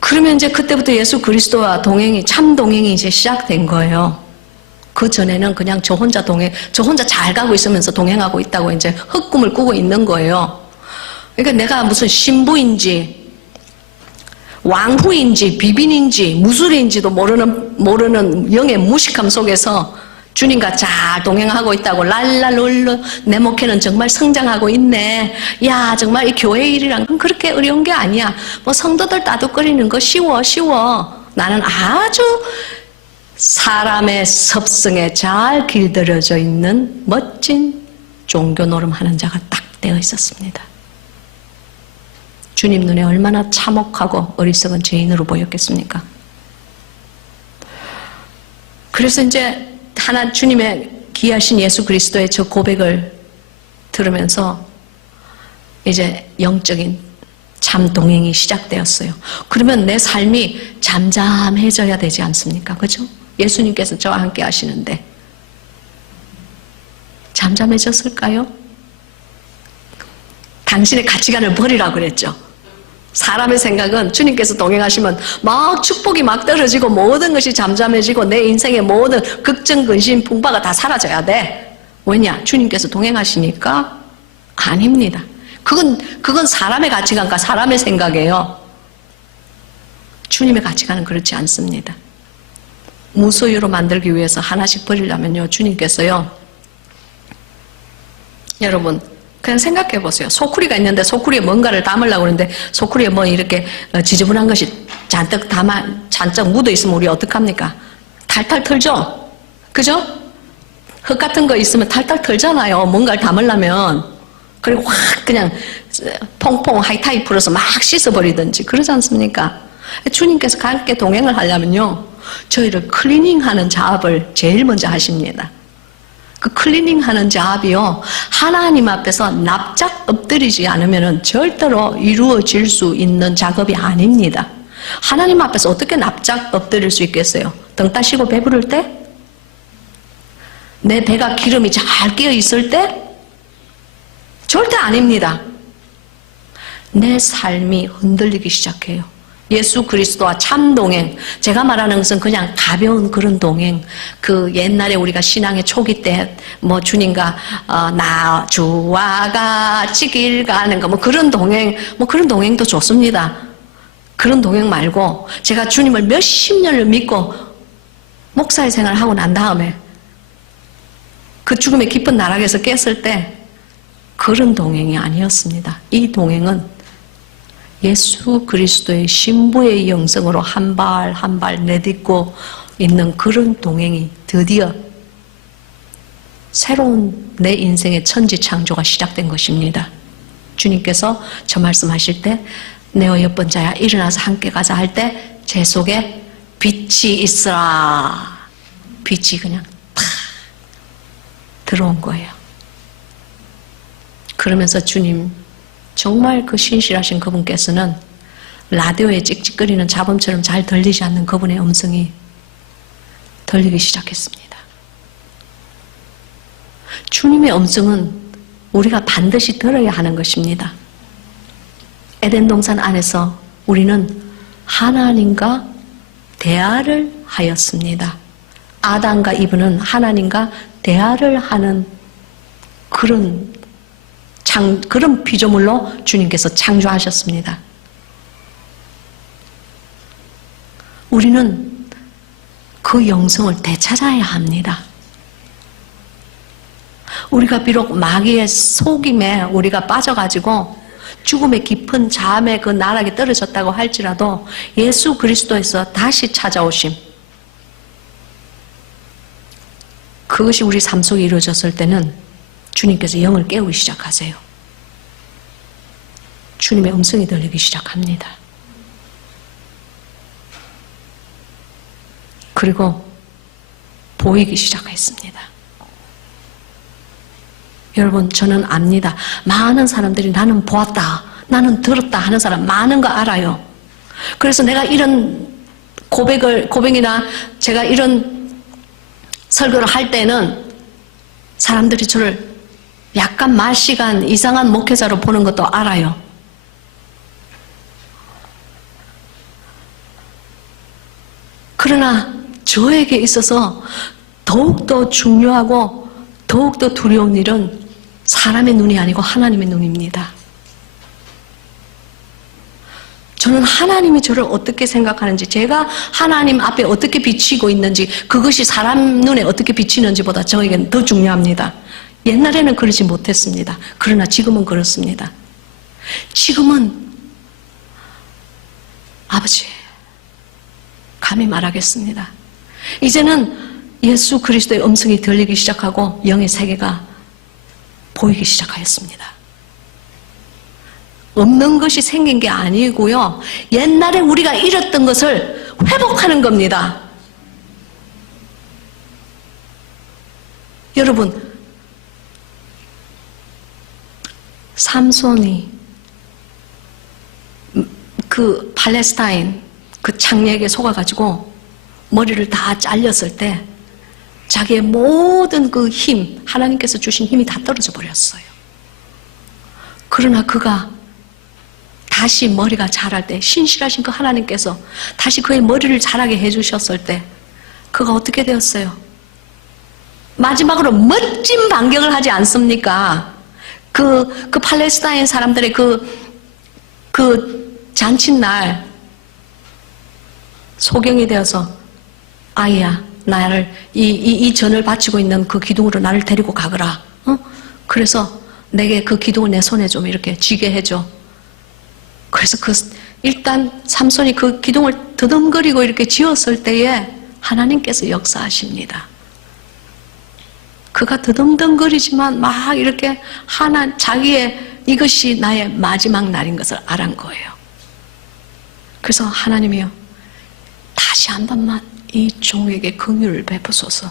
그러면 이제 그때부터 예수 그리스도와 동행이 참 동행이 이제 시작된 거예요. 그 전에는 그냥 저 혼자 잘 가고 있으면서 동행하고 있다고 이제 헛꿈을 꾸고 있는 거예요. 그러니까 내가 무슨 신부인지 왕후인지 비빈인지 무술인지도 모르는 영의 무식함 속에서 주님과 잘 동행하고 있다고 랄랄룰루 내 목회는 정말 성장하고 있네. 야, 정말 이 교회 일이란 건 그렇게 어려운 게 아니야. 뭐 성도들 따뜻거리는 거 쉬워. 나는 아주 사람의 섭성에 잘 길들여져 있는 멋진 종교 노름하는 자가 딱 되어 있었습니다. 주님 눈에 얼마나 참혹하고 어리석은 죄인으로 보였겠습니까? 그래서 이제 주님의 귀하신 예수 그리스도의 저 고백을 들으면서 이제 영적인 참 동행이 시작되었어요. 그러면 내 삶이 잠잠해져야 되지 않습니까? 그죠? 예수님께서 저와 함께 하시는데 잠잠해졌을까요? 당신의 가치관을 버리라고 그랬죠. 사람의 생각은 주님께서 동행하시면 막 축복이 막 떨어지고 모든 것이 잠잠해지고 내 인생의 모든 걱정, 근심, 풍파가 다 사라져야 돼. 왜냐? 주님께서 동행하시니까? 아닙니다. 그건 사람의 가치관과 사람의 생각이에요. 주님의 가치관은 그렇지 않습니다. 무소유로 만들기 위해서 하나씩 버리려면요, 주님께서요, 여러분 그냥 생각해 보세요. 소쿠리가 있는데 소쿠리에 뭔가를 담으려고 그러는데 소쿠리에 뭐 이렇게 지저분한 것이 잔뜩 묻어 있으면 우리 어떡합니까? 탈탈 털죠? 그죠? 흙 같은 거 있으면 탈탈 털잖아요. 뭔가를 담으려면. 그리고 확 그냥 퐁퐁 하이타이 풀어서 막 씻어버리든지 그러지 않습니까? 주님께서 함께 동행을 하려면요, 저희를 클리닝하는 작업을 제일 먼저 하십니다. 그 클리닝하는 작업이요, 하나님 앞에서 납작 엎드리지 않으면 절대로 이루어질 수 있는 작업이 아닙니다. 하나님 앞에서 어떻게 납작 엎드릴 수 있겠어요? 등 따시고 배부를 때? 내 배가 기름이 잘 끼어 있을 때? 절대 아닙니다. 내 삶이 흔들리기 시작해요. 예수 그리스도와 참 동행, 제가 말하는 것은 그냥 가벼운 그런 동행, 그 옛날에 우리가 신앙의 초기 때 뭐 주님과 나 주와 같이 길 가는 거 뭐 그런 동행, 뭐 그런 동행도 좋습니다. 그런 동행 말고 제가 주님을 몇십 년을 믿고 목사의 생활을 하고 난 다음에 그 죽음의 깊은 나락에서 깼을 때 그런 동행이 아니었습니다. 이 동행은 예수 그리스도의 신부의 영성으로 한 발 한 발 내딛고 있는 그런 동행이 드디어 새로운 내 인생의 천지창조가 시작된 것입니다. 주님께서 저 말씀하실 때 내 어여쁜 자야 일어나서 함께 가자 할 때 제 속에 빛이 있으라, 빛이 그냥 탁 들어온 거예요. 그러면서 주님, 정말 그 신실하신 그분께서는 라디오에 찍찍거리는 잡음처럼 잘 들리지 않는 그분의 음성이 들리기 시작했습니다. 주님의 음성은 우리가 반드시 들어야 하는 것입니다. 에덴 동산 안에서 우리는 하나님과 대화를 하였습니다. 아담과 이브는 하나님과 대화를 하는 그런 피조물로 주님께서 창조하셨습니다. 우리는 그 영성을 되찾아야 합니다. 우리가 비록 마귀의 속임에 우리가 빠져가지고 죽음의 깊은 잠에 그 나락에 떨어졌다고 할지라도 예수 그리스도에서 다시 찾아오심, 그것이 우리 삶 속에 이루어졌을 때는 주님께서 영을 깨우기 시작하세요. 주님의 음성이 들리기 시작합니다. 그리고 보이기 시작했습니다. 여러분, 저는 압니다. 많은 사람들이 나는 보았다, 나는 들었다 하는 사람 많은 거 알아요. 그래서 내가 이런 고백이나 제가 이런 설교를 할 때는 사람들이 저를 약간 말시간 이상한 목회자로 보는 것도 알아요. 그러나 저에게 있어서 더욱더 중요하고 더욱더 두려운 일은 사람의 눈이 아니고 하나님의 눈입니다. 저는 하나님이 저를 어떻게 생각하는지, 제가 하나님 앞에 어떻게 비치고 있는지, 그것이 사람 눈에 어떻게 비치는지보다 저에게는 더 중요합니다. 옛날에는 그러지 못했습니다. 그러나 지금은 그렇습니다. 지금은 아버지, 감히 말하겠습니다. 이제는 예수 그리스도의 음성이 들리기 시작하고 영의 세계가 보이기 시작하였습니다. 없는 것이 생긴 게 아니고요, 옛날에 우리가 잃었던 것을 회복하는 겁니다. 여러분, 삼손이 그 팔레스타인 그 창력에 속아가지고 머리를 다 잘렸을 때 자기의 모든 그 힘, 하나님께서 주신 힘이 다 떨어져 버렸어요. 그러나 그가 다시 머리가 자랄 때, 신실하신 그 하나님께서 다시 그의 머리를 자라게 해주셨을 때 그가 어떻게 되었어요? 마지막으로 멋진 반격을 하지 않습니까? 그 팔레스타인 사람들의 그 잔칫날 소경이 되어서, 아이야, 나를 이 전을 바치고 있는 그 기둥으로 나를 데리고 가거라. 그래서 내게 그 기둥을 내 손에 좀 이렇게 쥐게 해줘. 그래서 일단 삼손이 그 기둥을 더듬거리고 이렇게 쥐었을 때에 하나님께서 역사하십니다. 그가 더듬덩거리지만 막 이렇게 자기의 이것이 나의 마지막 날인 것을 알은 거예요. 그래서 하나님이요, 다시 한 번만 이 종에게 긍휼을 베푸소서.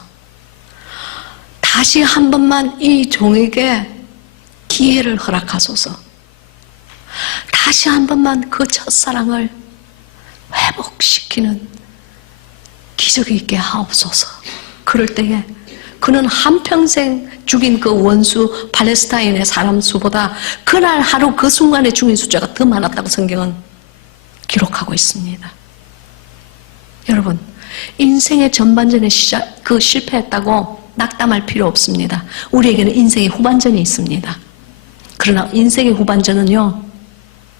다시 한 번만 이 종에게 기회를 허락하소서. 다시 한 번만 그 첫사랑을 회복시키는 기적이 있게 하옵소서. 그럴 때에 그는 한평생 죽인 그 원수 팔레스타인의 사람 수보다 그날 하루 그 순간에 죽인 숫자가 더 많았다고 성경은 기록하고 있습니다. 여러분, 인생의 전반전에 실패했다고 낙담할 필요 없습니다. 우리에게는 인생의 후반전이 있습니다. 그러나 인생의 후반전은요,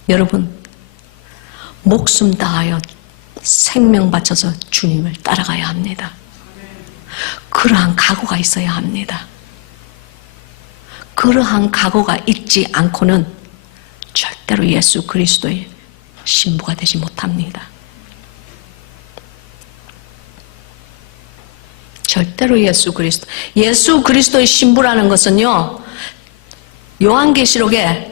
여러분, 목숨 다하여 생명 바쳐서 주님을 따라가야 합니다. 그러한 각오가 있어야 합니다. 그러한 각오가 있지 않고는 절대로 예수 그리스도의 신부가 되지 못합니다. 절대로 예수 그리스도의 신부라는 것은요, 요한계시록에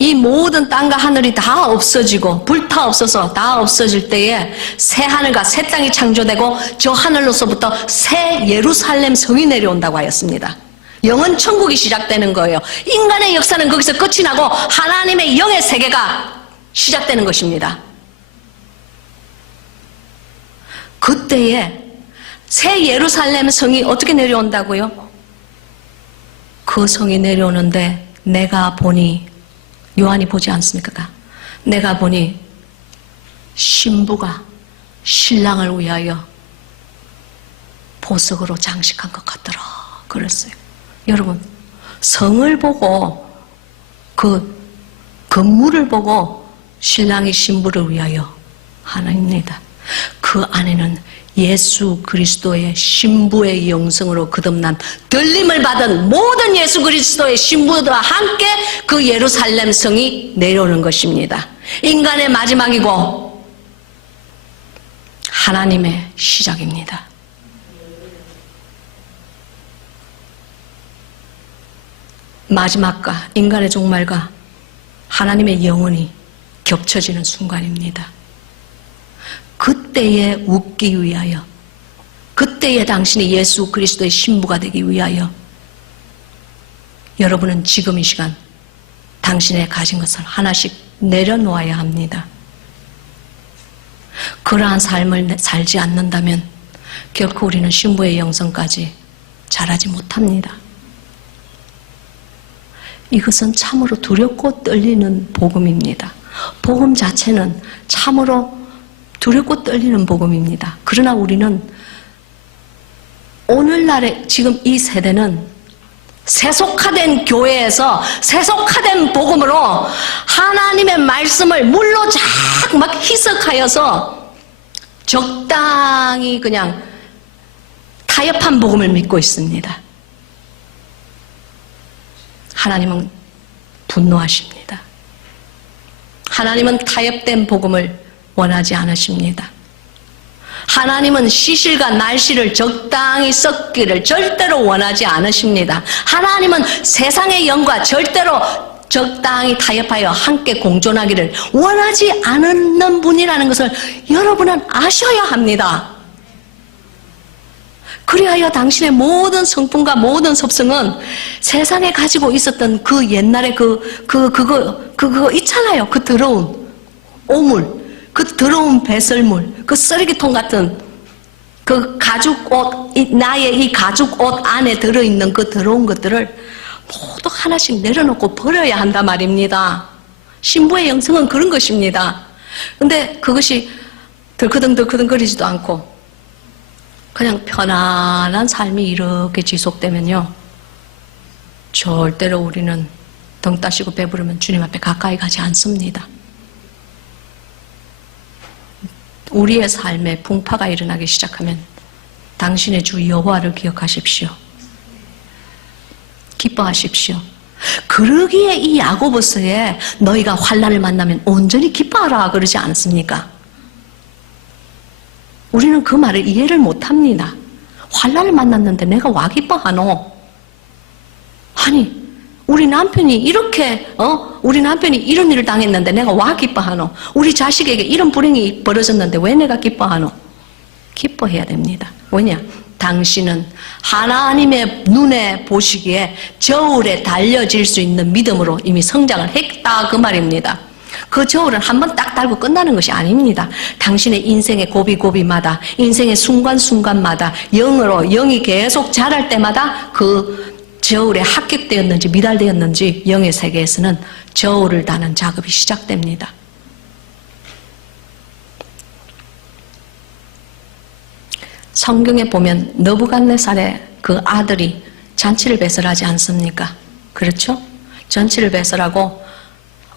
이 모든 땅과 하늘이 다 없어지고 불타 없어서 다 없어질 때에 새 하늘과 새 땅이 창조되고 저 하늘로서부터 새 예루살렘 성이 내려온다고 하였습니다. 영은 천국이 시작되는 거예요. 인간의 역사는 거기서 끝이 나고 하나님의 영의 세계가 시작되는 것입니다. 그때에 새 예루살렘 성이 어떻게 내려온다고요? 그 성이 내려오는데 내가 보니, 요한이 보지 않습니까? 내가 보니 신부가 신랑을 위하여 보석으로 장식한 것 같더라 그랬어요. 여러분, 성을 보고 그 건물을 보고 신랑이 신부를 위하여 하나입니다. 그 안에는 예수 그리스도의 신부의 영성으로 거듭난 들림을 받은 모든 예수 그리스도의 신부들과 함께 그 예루살렘 성이 내려오는 것입니다. 인간의 마지막이고 하나님의 시작입니다. 마지막과 인간의 종말과 하나님의 영혼이 겹쳐지는 순간입니다. 그때에 웃기 위하여, 그때에 당신이 예수 그리스도의 신부가 되기 위하여 여러분은 지금 이 시간 당신의 가진 것을 하나씩 내려놓아야 합니다. 그러한 삶을 살지 않는다면 결코 우리는 신부의 영성까지 자라지 못합니다. 이것은 참으로 두렵고 떨리는 복음입니다. 복음 자체는 참으로 두렵고 떨리는 복음입니다. 그러나 우리는 오늘날의 지금 이 세대는 세속화된 교회에서 세속화된 복음으로 하나님의 말씀을 물로 막 희석하여서 적당히 그냥 타협한 복음을 믿고 있습니다. 하나님은 분노하십니다. 하나님은 타협된 복음을 원하지 않으십니다. 하나님은 시실과 날씨를 적당히 섞기를 절대로 원하지 않으십니다. 하나님은 세상의 영과 절대로 적당히 타협하여 함께 공존하기를 원하지 않는 분이라는 것을 여러분은 아셔야 합니다. 그리하여 당신의 모든 성품과 모든 섭성은 세상에 가지고 있었던 그 옛날에 그거 있잖아요. 그 더러운 오물, 그 더러운 배설물, 그 쓰레기통 같은 그 가죽 옷, 나의 이 가죽 옷 안에 들어있는 그 더러운 것들을 모두 하나씩 내려놓고 버려야 한단 말입니다. 신부의 영성은 그런 것입니다. 근데 그것이 덜커덩거리지도 않고 그냥 편안한 삶이 이렇게 지속되면요, 절대로 우리는 등 따시고 배부르면 주님 앞에 가까이 가지 않습니다. 우리의 삶에 풍파가 일어나기 시작하면 당신의 주 여호와를 기억하십시오. 기뻐하십시오. 그러기에 이 야고보서에 너희가 환난을 만나면 온전히 기뻐하라 그러지 않습니까? 우리는 그 말을 이해를 못합니다. 환난을 만났는데 내가 와 기뻐하노? 아니, 우리 남편이 이런 일을 당했는데 내가 와 기뻐하노? 우리 자식에게 이런 불행이 벌어졌는데 왜 내가 기뻐하노? 기뻐해야 됩니다. 왜냐? 당신은 하나님의 눈에 보시기에 저울에 달려질 수 있는 믿음으로 이미 성장을 했다 그 말입니다. 그 저울은 한번 딱 달고 끝나는 것이 아닙니다. 당신의 인생의 고비고비마다, 인생의 순간순간마다 영이 계속 자랄 때마다 그 저울에 합격되었는지 미달되었는지 영의 세계에서는 저울을 다는 작업이 시작됩니다. 성경에 보면 느부갓네살의 그 아들이 잔치를 배설하지 않습니까? 그렇죠? 잔치를 배설하고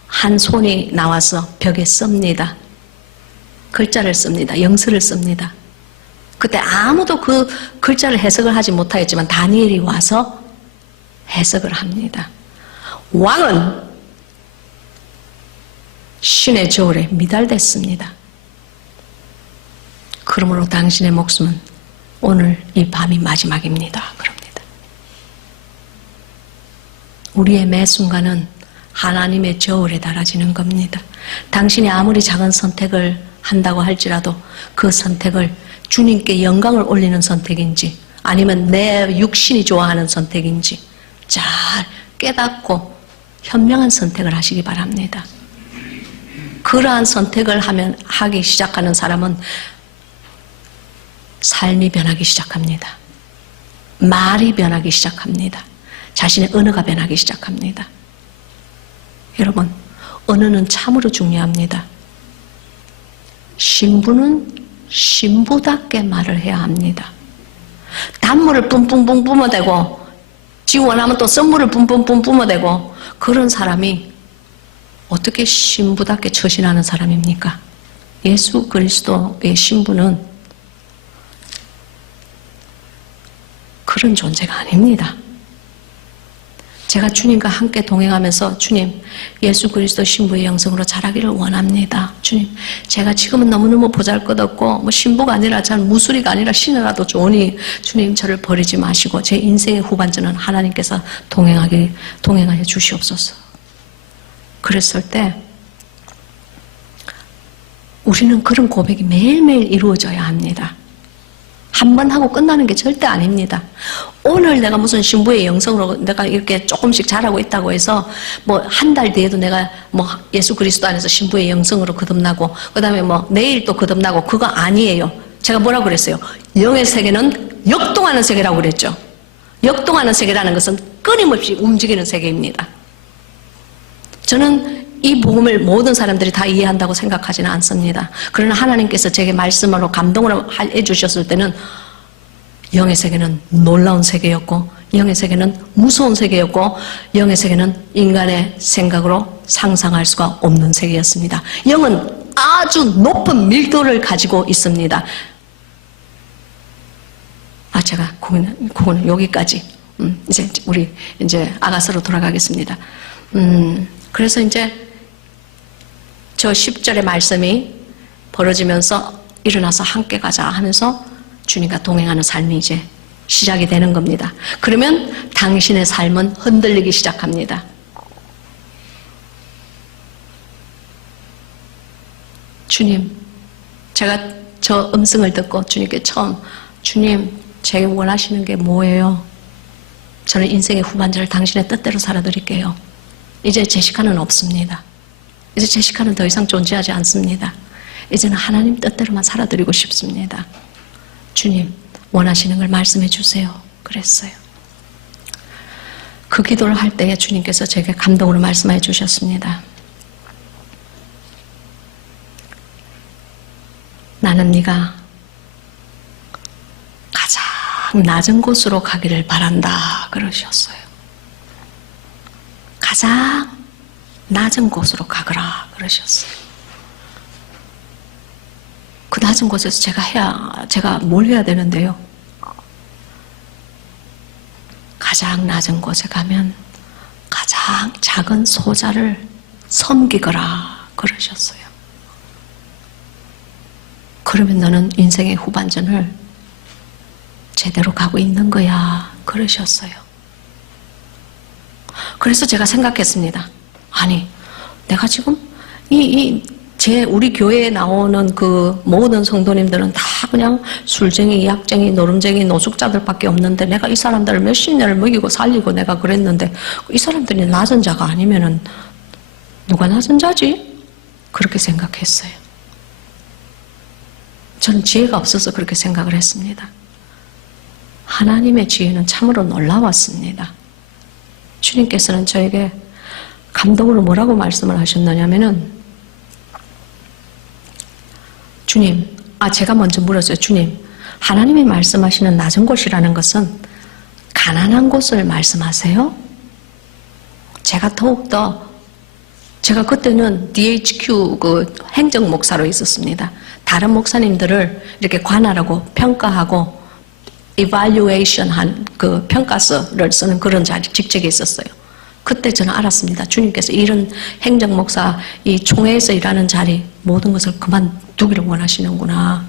한 손이 나와서 벽에 씁니다. 글자를 씁니다. 영서를 씁니다. 그때 아무도 그 글자를 해석을 하지 못하였지만 다니엘이 와서 해석을 합니다. 왕은 신의 저울에 미달됐습니다. 그러므로 당신의 목숨은 오늘 이 밤이 마지막입니다. 그럽니다. 우리의 매 순간은 하나님의 저울에 달아지는 겁니다. 당신이 아무리 작은 선택을 한다고 할지라도 그 선택을 주님께 영광을 올리는 선택인지 아니면 내 육신이 좋아하는 선택인지 잘 깨닫고 현명한 선택을 하시기 바랍니다. 그러한 선택을 하기 시작하는 사람은 삶이 변하기 시작합니다. 말이 변하기 시작합니다. 자신의 언어가 변하기 시작합니다. 여러분, 언어는 참으로 중요합니다. 신부는 신부답게 말을 해야 합니다. 단물을 뿜뿜뿜 뿜어대고 지 원하면 또 선물을 뿜뿜뿜 뿜어대고 그런 사람이 어떻게 신부답게 처신하는 사람입니까? 예수 그리스도의 신부는 그런 존재가 아닙니다. 제가 주님과 함께 동행하면서 주님, 예수 그리스도 신부의 영성으로 자라기를 원합니다. 주님, 제가 지금은 너무너무 보잘것없고 신부가 아니라 전 무술이가 아니라 신이라도 좋으니 주님 저를 버리지 마시고 제 인생의 후반전은 하나님께서 동행하여 주시옵소서. 그랬을 때 우리는 그런 고백이 매일매일 이루어져야 합니다. 한 번 하고 끝나는 게 절대 아닙니다. 오늘 내가 무슨 신부의 영성으로 내가 이렇게 조금씩 자라고 있다고 해서 한 달 뒤에도 내가 예수 그리스도 안에서 신부의 영성으로 거듭나고 그 다음에 내일 또 거듭나고 그거 아니에요. 제가 뭐라고 그랬어요? 영의 세계는 역동하는 세계라고 그랬죠. 역동하는 세계라는 것은 끊임없이 움직이는 세계입니다. 저는 이 복음을 모든 사람들이 다 이해한다고 생각하지는 않습니다. 그러나 하나님께서 제게 말씀으로 감동을 해주셨을 때는 영의 세계는 놀라운 세계였고 영의 세계는 무서운 세계였고 영의 세계는 인간의 생각으로 상상할 수가 없는 세계였습니다. 영은 아주 높은 밀도를 가지고 있습니다. 제가 그거는 여기까지 우리 아가서로 돌아가겠습니다. 그래서 저 10절의 말씀이 벌어지면서 일어나서 함께 가자 하면서 주님과 동행하는 삶이 이제 시작이 되는 겁니다. 그러면 당신의 삶은 흔들리기 시작합니다. 주님, 제가 저 음성을 듣고 주님께 처음 주님 제게 원하시는 게 뭐예요? 저는 인생의 후반전을 당신의 뜻대로 살아드릴게요. 이제 제 시간은 없습니다. 이제 제 시간은 더 이상 존재하지 않습니다. 이제는 하나님 뜻대로만 살아드리고 싶습니다. 주님, 원하시는 걸 말씀해 주세요. 그랬어요. 그 기도를 할 때에 주님께서 제게 감동으로 말씀해 주셨습니다. 나는 네가 가장 낮은 곳으로 가기를 바란다 그러셨어요. 가장 낮은 곳으로 가거라 그러셨어요. 그 낮은 곳에서 제가 뭘 해야 되는데요? 가장 낮은 곳에 가면 가장 작은 소자를 섬기거라 그러셨어요. 그러면 너는 인생의 후반전을 제대로 가고 있는 거야 그러셨어요. 그래서 제가 생각했습니다. 아니, 내가 지금 우리 교회에 나오는 그 모든 성도님들은 다 그냥 술쟁이, 약쟁이, 노름쟁이, 노숙자들밖에 없는데 내가 이 사람들을 몇십 년을 먹이고 살리고 내가 그랬는데 이 사람들이 낮은 자가 아니면은 누가 낮은 자지? 그렇게 생각했어요. 저는 지혜가 없어서 그렇게 생각을 했습니다. 하나님의 지혜는 참으로 놀라웠습니다. 주님께서는 저에게 감동으로 뭐라고 말씀을 하셨느냐면은 주님, 제가 먼저 물었어요. 주님, 하나님이 말씀하시는 낮은 곳이라는 것은 가난한 곳을 말씀하세요? 제가 그때는 DHQ 그 행정 목사로 있었습니다. 다른 목사님들을 이렇게 관할하고 평가하고 evaluation 한 그 평가서를 쓰는 그런 직책에 있었어요. 그때 저는 알았습니다. 주님께서 이런 행정 목사, 이 총회에서 일하는 자리 모든 것을 그만두기를 원하시는구나.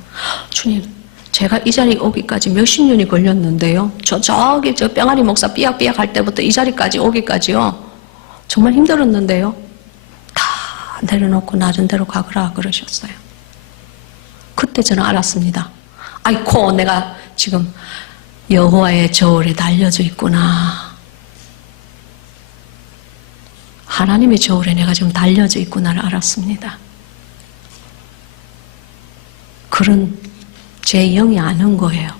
주님, 제가 이 자리 오기까지 몇십 년이 걸렸는데요. 저기 뿅아리 목사 삐약삐약 할 때부터 이 자리까지 오기까지요. 정말 힘들었는데요. 다 내려놓고 낮은 데로 가거라 그러셨어요. 그때 저는 알았습니다. 아이고, 내가 지금 여호와의 저울에 달려져 있구나. 하나님의 저울에 내가 지금 달려져 있구나를 알았습니다. 그런 제 영이 아는 거예요.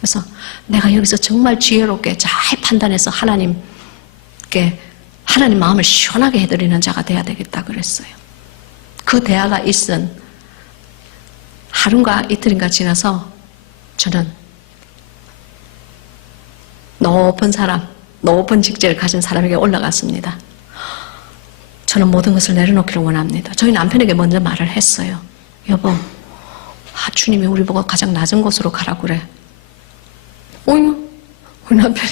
그래서 내가 여기서 정말 지혜롭게 잘 판단해서 하나님께 하나님 마음을 시원하게 해드리는 자가 돼야 되겠다 그랬어요. 그 대화가 있은 하루인가 이틀인가 지나서 저는 높은 직제를 가진 사람에게 올라갔습니다. 저는 모든 것을 내려놓기를 원합니다. 저희 남편에게 먼저 말을 했어요. 여보, 주님이 우리 보고 가장 낮은 곳으로 가라고 그래. 우리 남편이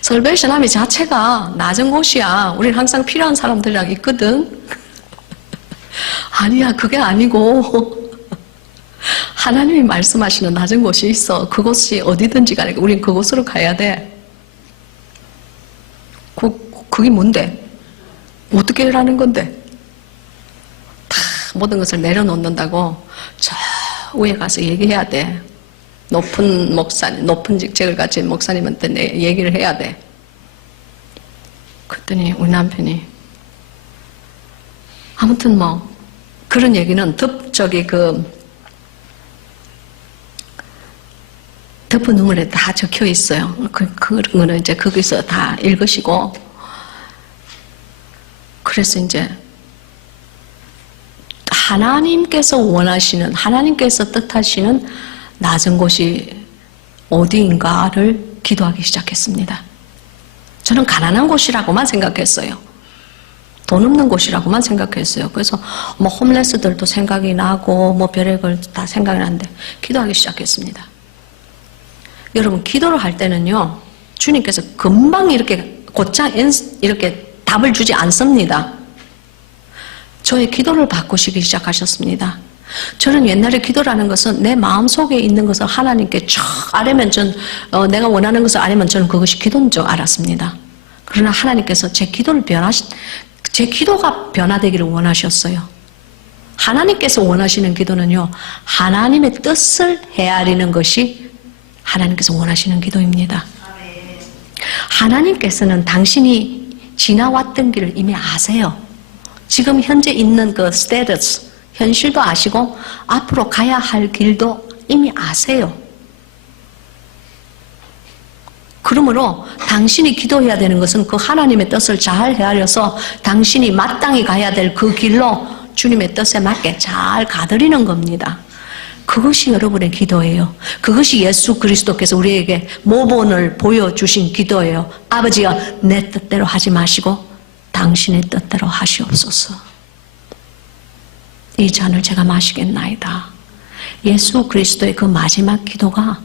설베이션 함이 자체가 낮은 곳이야. 우리는 항상 필요한 사람들이랑 있거든. 아니야, 그게 아니고 하나님이 말씀하시는 낮은 곳이 있어. 그곳이 어디든지 간에 우린 그곳으로 가야 돼. 그게 뭔데? 어떻게 하라는 건데? 다 모든 것을 내려놓는다고 저 위에 가서 얘기해야 돼. 높은 직책을 가진 목사님한테 얘기를 해야 돼. 그랬더니 우리 남편이 아무튼 그런 얘기는 덮어놓음에 다 적혀 있어요. 그런 거는 이제 거기서 다 읽으시고, 그래서 이제 하나님께서 뜻하시는 낮은 곳이 어디인가를 기도하기 시작했습니다. 저는 가난한 곳이라고만 생각했어요. 돈 없는 곳이라고만 생각했어요. 그래서 홈레스들도 생각이 나고 별의걸 다 생각이 나는데 기도하기 시작했습니다. 여러분, 기도를 할 때는요, 주님께서 금방 이렇게 곧장 이렇게 답을 주지 않습니다. 저의 기도를 바꾸시기 시작하셨습니다. 저는 옛날에 기도라는 것은 내 마음속에 있는 것을 하나님께 쫙 아뢰면 내가 원하는 것을 아뢰면 저는 그것이 기도인 줄 알았습니다. 그러나 하나님께서 제 기도가 변화되기를 원하셨어요. 하나님께서 원하시는 기도는요, 하나님의 뜻을 헤아리는 것이 하나님께서 원하시는 기도입니다. 하나님께서는 당신이 지나왔던 길을 이미 아세요. 지금 현재 있는 그 스테이터스, 현실도 아시고 앞으로 가야 할 길도 이미 아세요. 그러므로 당신이 기도해야 되는 것은 그 하나님의 뜻을 잘 헤아려서 당신이 마땅히 가야 될 그 길로 주님의 뜻에 맞게 잘 가드리는 겁니다. 그것이 여러분의 기도예요. 그것이 예수 그리스도께서 우리에게 모본을 보여주신 기도예요. 아버지여, 내 뜻대로 하지 마시고 당신의 뜻대로 하시옵소서. 이 잔을 제가 마시겠나이다. 예수 그리스도의 그 마지막 기도가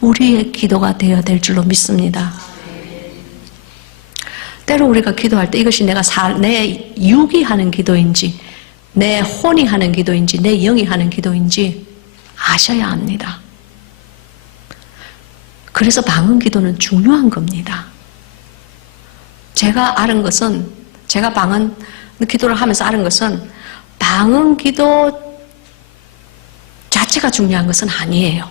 우리의 기도가 되어야 될 줄로 믿습니다. 때로 우리가 기도할 때 이것이 내 육이 하는 기도인지 내 혼이 하는 기도인지 내 영이 하는 기도인지 아셔야 합니다. 그래서 방언 기도는 중요한 겁니다. 제가 방언 기도를 하면서 아는 것은 방언 기도 자체가 중요한 것은 아니에요.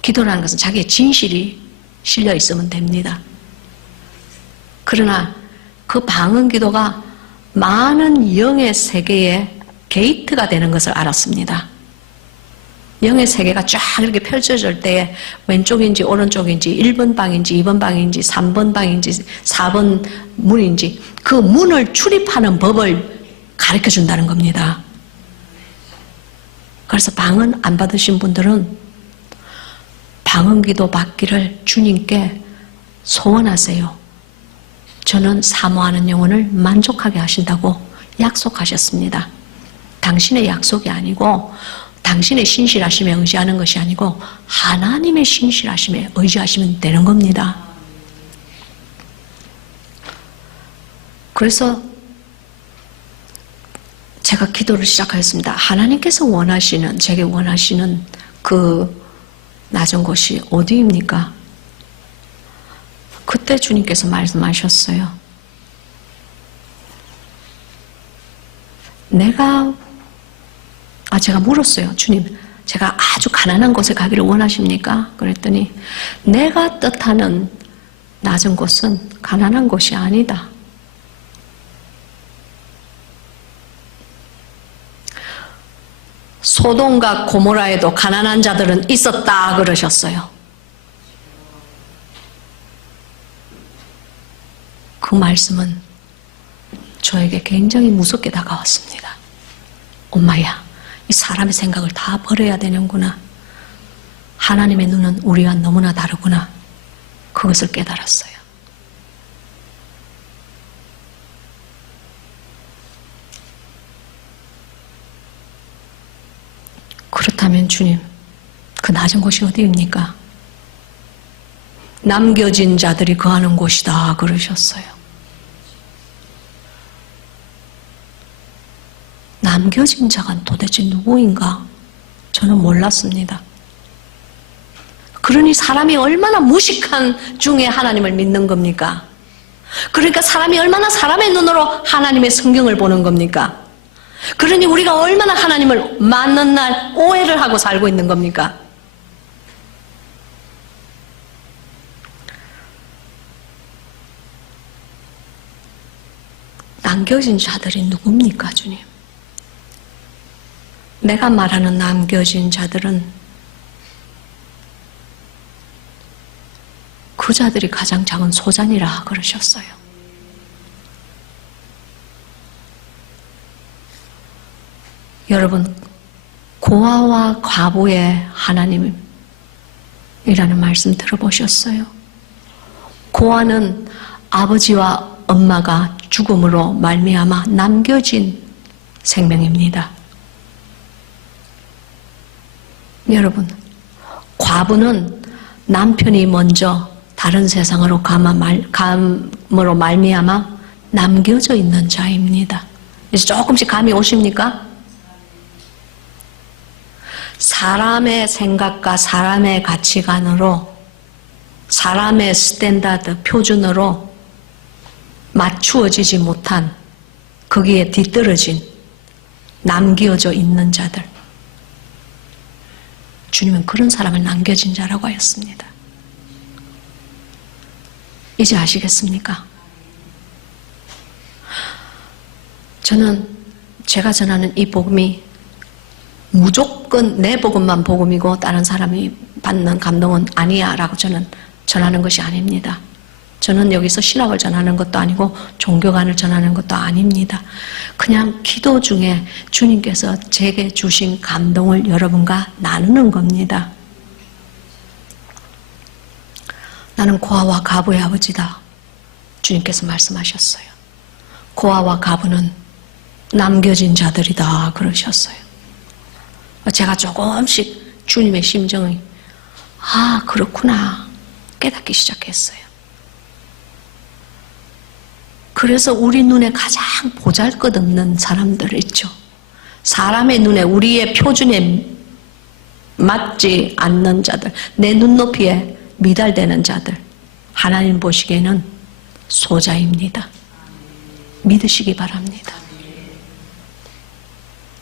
기도라는 것은 자기의 진실이 실려 있으면 됩니다. 그러나 그 방언 기도가 많은 영의 세계의 게이트가 되는 것을 알았습니다. 영의 세계가 쫙 이렇게 펼쳐질 때에 왼쪽인지 오른쪽인지 1번 방인지 2번 방인지 3번 방인지 4번 문인지 그 문을 출입하는 법을 가르쳐 준다는 겁니다. 그래서 방언 안 받으신 분들은 방언 기도 받기를 주님께 소원하세요. 저는 사모하는 영혼을 만족하게 하신다고 약속하셨습니다. 당신의 약속이 아니고 당신의 신실하심에 의지하는 것이 아니고 하나님의 신실하심에 의지하시면 되는 겁니다. 그래서 제가 기도를 시작하였습니다. 하나님께서 제게 원하시는 그 낮은 곳이 어디입니까? 그때 주님께서 말씀하셨어요. 제가 물었어요. 주님, 제가 아주 가난한 곳에 가기를 원하십니까? 그랬더니 내가 뜻하는 낮은 곳은 가난한 곳이 아니다. 소돔과 고모라에도 가난한 자들은 있었다 그러셨어요. 그 말씀은 저에게 굉장히 무섭게 다가왔습니다. 엄마야, 이 사람의 생각을 다 버려야 되는구나. 하나님의 눈은 우리와 너무나 다르구나. 그것을 깨달았어요. 그렇다면 주님, 그 낮은 곳이 어디입니까? 남겨진 자들이 거하는 곳이다 그러셨어요. 남겨진 자가 도대체 누구인가? 저는 몰랐습니다. 그러니 사람이 얼마나 무식한 중에 하나님을 믿는 겁니까? 그러니까 사람이 얼마나 사람의 눈으로 하나님의 성경을 보는 겁니까? 그러니 우리가 얼마나 하나님을 맞는 날 오해를 하고 살고 있는 겁니까? 남겨진 자들이 누굽니까, 주님? 내가 말하는 남겨진 자들은 그 자들이 가장 작은 소잔이라 그러셨어요. 여러분, 고아와 과부의 하나님이라는 말씀 들어보셨어요? 고아는 아버지와 엄마가 죽음으로 말미암아 남겨진 생명입니다. 여러분, 과부는 남편이 먼저 다른 세상으로 감으로 말미암아 남겨져 있는 자입니다. 이제 조금씩 감이 오십니까? 사람의 생각과 사람의 가치관으로 사람의 스탠다드, 표준으로 맞추어지지 못한 거기에 뒤떨어진 남겨져 있는 자들. 주님은 그런 사람을 남겨진 자라고 하였습니다. 이제 아시겠습니까? 저는 제가 전하는 이 복음이 무조건 내 복음만 복음이고 다른 사람이 받는 감동은 아니야 라고 저는 전하는 것이 아닙니다. 저는 여기서 신학을 전하는 것도 아니고 종교관을 전하는 것도 아닙니다. 그냥 기도 중에 주님께서 제게 주신 감동을 여러분과 나누는 겁니다. 나는 고아와 가부의 아버지다. 주님께서 말씀하셨어요. 고아와 가부는 남겨진 자들이다 그러셨어요. 제가 조금씩 주님의 심정이 그렇구나 깨닫기 시작했어요. 그래서 우리 눈에 가장 보잘것없는 사람들 있죠. 사람의 눈에 우리의 표준에 맞지 않는 자들, 내 눈높이에 미달되는 자들, 하나님 보시기에는 소자입니다. 믿으시기 바랍니다.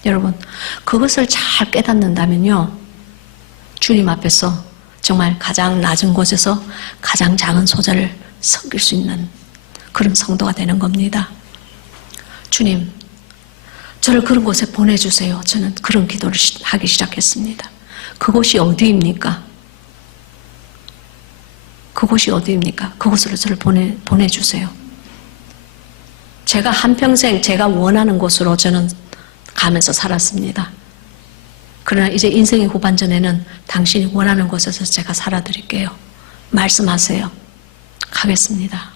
여러분, 그것을 잘 깨닫는다면요, 주님 앞에서 정말 가장 낮은 곳에서 가장 작은 소자를 섬길 수 있는 그런 성도가 되는 겁니다. 주님, 저를 그런 곳에 보내주세요. 저는 그런 기도를 하기 시작했습니다. 그곳이 어디입니까? 그곳이 어디입니까? 그곳으로 저를 보내주세요. 제가 한평생 제가 원하는 곳으로 저는 가면서 살았습니다. 그러나 이제 인생의 후반전에는 당신이 원하는 곳에서 제가 살아드릴게요. 말씀하세요. 가겠습니다.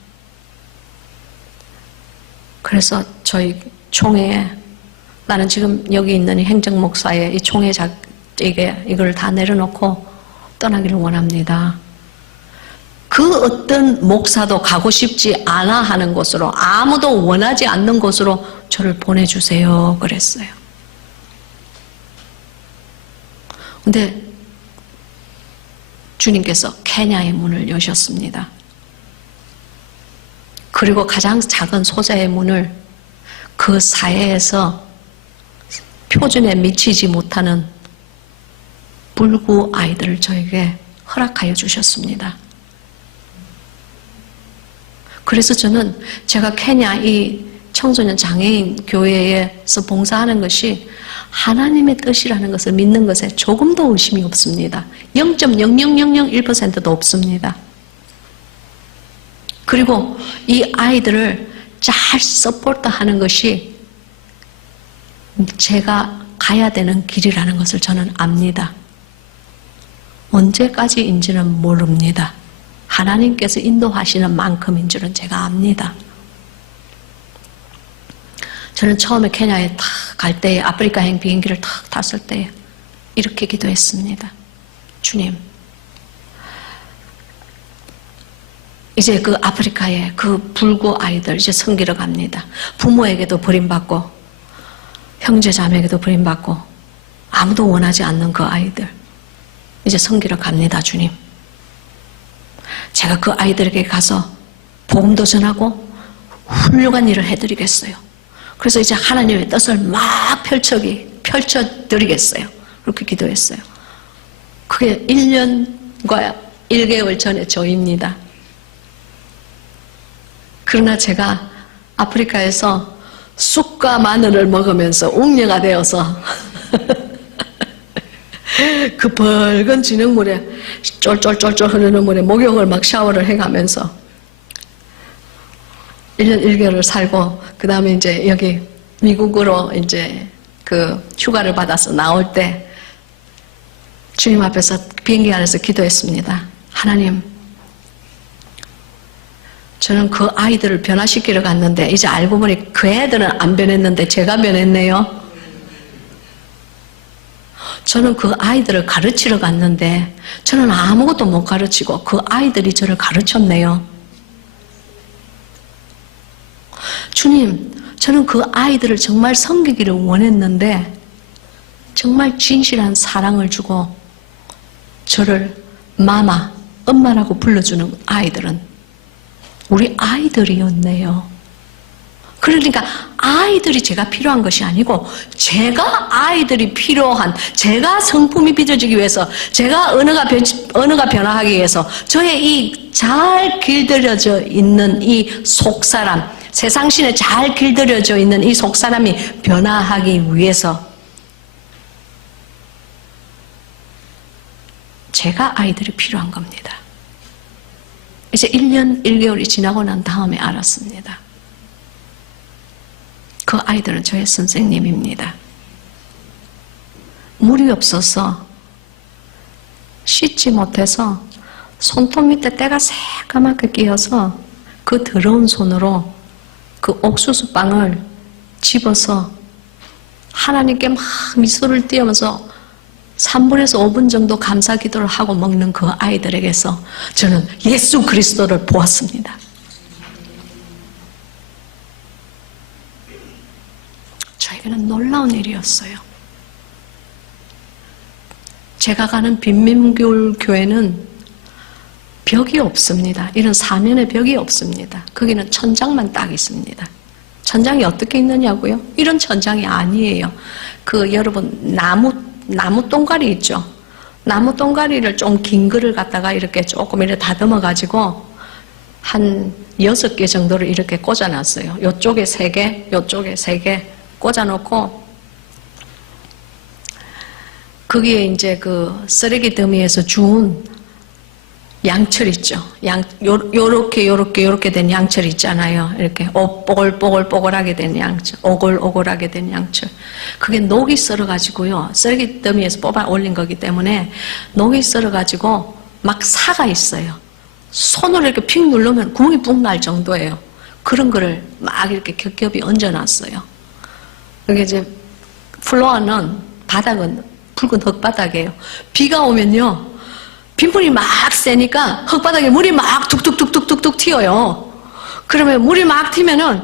그래서 저희 총회에, 나는 지금 여기 있는 이 행정목사의 이 총회 이걸 다 내려놓고 떠나기를 원합니다. 그 어떤 목사도 가고 싶지 않아 하는 곳으로, 아무도 원하지 않는 곳으로 저를 보내주세요 그랬어요. 근데 주님께서 케냐의 문을 여셨습니다. 그리고 가장 작은 소자의 문을 그 사회에서 표준에 미치지 못하는 불구 아이들을 저에게 허락하여 주셨습니다. 그래서 저는 제가 케냐 이 청소년 장애인 교회에서 봉사하는 것이 하나님의 뜻이라는 것을 믿는 것에 조금도 의심이 없습니다. 0.00001%도 없습니다. 그리고 이 아이들을 잘 서포트하는 것이 제가 가야 되는 길이라는 것을 저는 압니다. 언제까지인지는 모릅니다. 하나님께서 인도하시는 만큼인 줄은 제가 압니다. 저는 처음에 케냐에 탁 갈 때에, 아프리카행 비행기를 탁 탔을 때 이렇게 기도했습니다. 주님, 이제 그 아프리카의 그 불구 아이들 이제 섬기러 갑니다. 부모에게도 버림받고 형제 자매에게도 버림받고 아무도 원하지 않는 그 아이들 이제 섬기러 갑니다. 주님, 제가 그 아이들에게 가서 복음도 전하고 훌륭한 일을 해드리겠어요. 그래서 이제 하나님의 뜻을 막 펼쳐드리겠어요. 그렇게 기도했어요. 그게 1년과 1개월 전의 저입니다. 그러나 제가 아프리카에서 쑥과 마늘을 먹으면서 웅녀가 되어서 그 붉은 진흙물에 쫄쫄쫄쫄 흐르는 물에 목욕을 막 샤워를 해가면서 1년 1개월을 살고 그 다음에 이제 여기 미국으로 이제 그 휴가를 받아서 나올 때 주님 앞에서 비행기 안에서 기도했습니다. 하나님, 저는 그 아이들을 변화시키러 갔는데 이제 알고 보니 그 애들은 안 변했는데 제가 변했네요. 저는 그 아이들을 가르치러 갔는데 저는 아무것도 못 가르치고 그 아이들이 저를 가르쳤네요. 주님, 저는 그 아이들을 정말 섬기기를 원했는데 정말 진실한 사랑을 주고 저를 마마, 엄마라고 불러주는 아이들은 우리 아이들이었네요. 그러니까 아이들이 제가 필요한 것이 아니고 제가 아이들이 필요한, 제가 성품이 빚어지기 위해서, 제가 언어가 변화하기 위해서 저의 이 잘 길들여져 있는 이 속사람, 세상신에 잘 길들여져 있는 이 속사람이 변화하기 위해서 제가 아이들이 필요한 겁니다. 이제 1년 1개월이 지나고 난 다음에 알았습니다. 그 아이들은 저의 선생님입니다. 물이 없어서 씻지 못해서 손톱 밑에 때가 새까맣게 끼어서 그 더러운 손으로 그 옥수수빵을 집어서 하나님께 막 미소를 띄우면서 3분에서 5분 정도 감사 기도를 하고 먹는 그 아이들에게서 저는 예수 그리스도를 보았습니다. 저에게는 놀라운 일이었어요. 제가 가는 빈민굴 교회는 벽이 없습니다. 이런 사면의 벽이 없습니다. 거기는 천장만 딱 있습니다. 천장이 어떻게 있느냐고요? 이런 천장이 아니에요. 그 여러분 나무 똥가리 있죠? 나무 똥가리를 좀 긴 거를 갖다가 이렇게 조금 이렇게 다듬어 가지고 한 6개 정도를 이렇게 꽂아놨어요. 요쪽에 3개, 요쪽에 3개 꽂아놓고 거기에 이제 그 쓰레기 더미에서 주운 양철 있죠. 요렇게 된 양철 있잖아요. 이렇게 뽀글뽀글뽀글하게 된 양철, 오글오글하게 된 양철. 그게 녹이 썰어가지고요. 쓰레기 더미에서 뽑아 올린 거기 때문에 녹이 썰어가지고 막 사가 있어요. 손으로 이렇게 픽 누르면 구멍이 뿡 날 정도예요. 그런 거를 막 이렇게 겹겹이 얹어놨어요. 여기 이제 플로어는 바닥은 붉은 흙바닥이에요. 비가 오면요. 빗물이 막 세니까 흙바닥에 물이 막 툭툭툭툭툭툭 튀어요. 그러면 물이 막 튀면은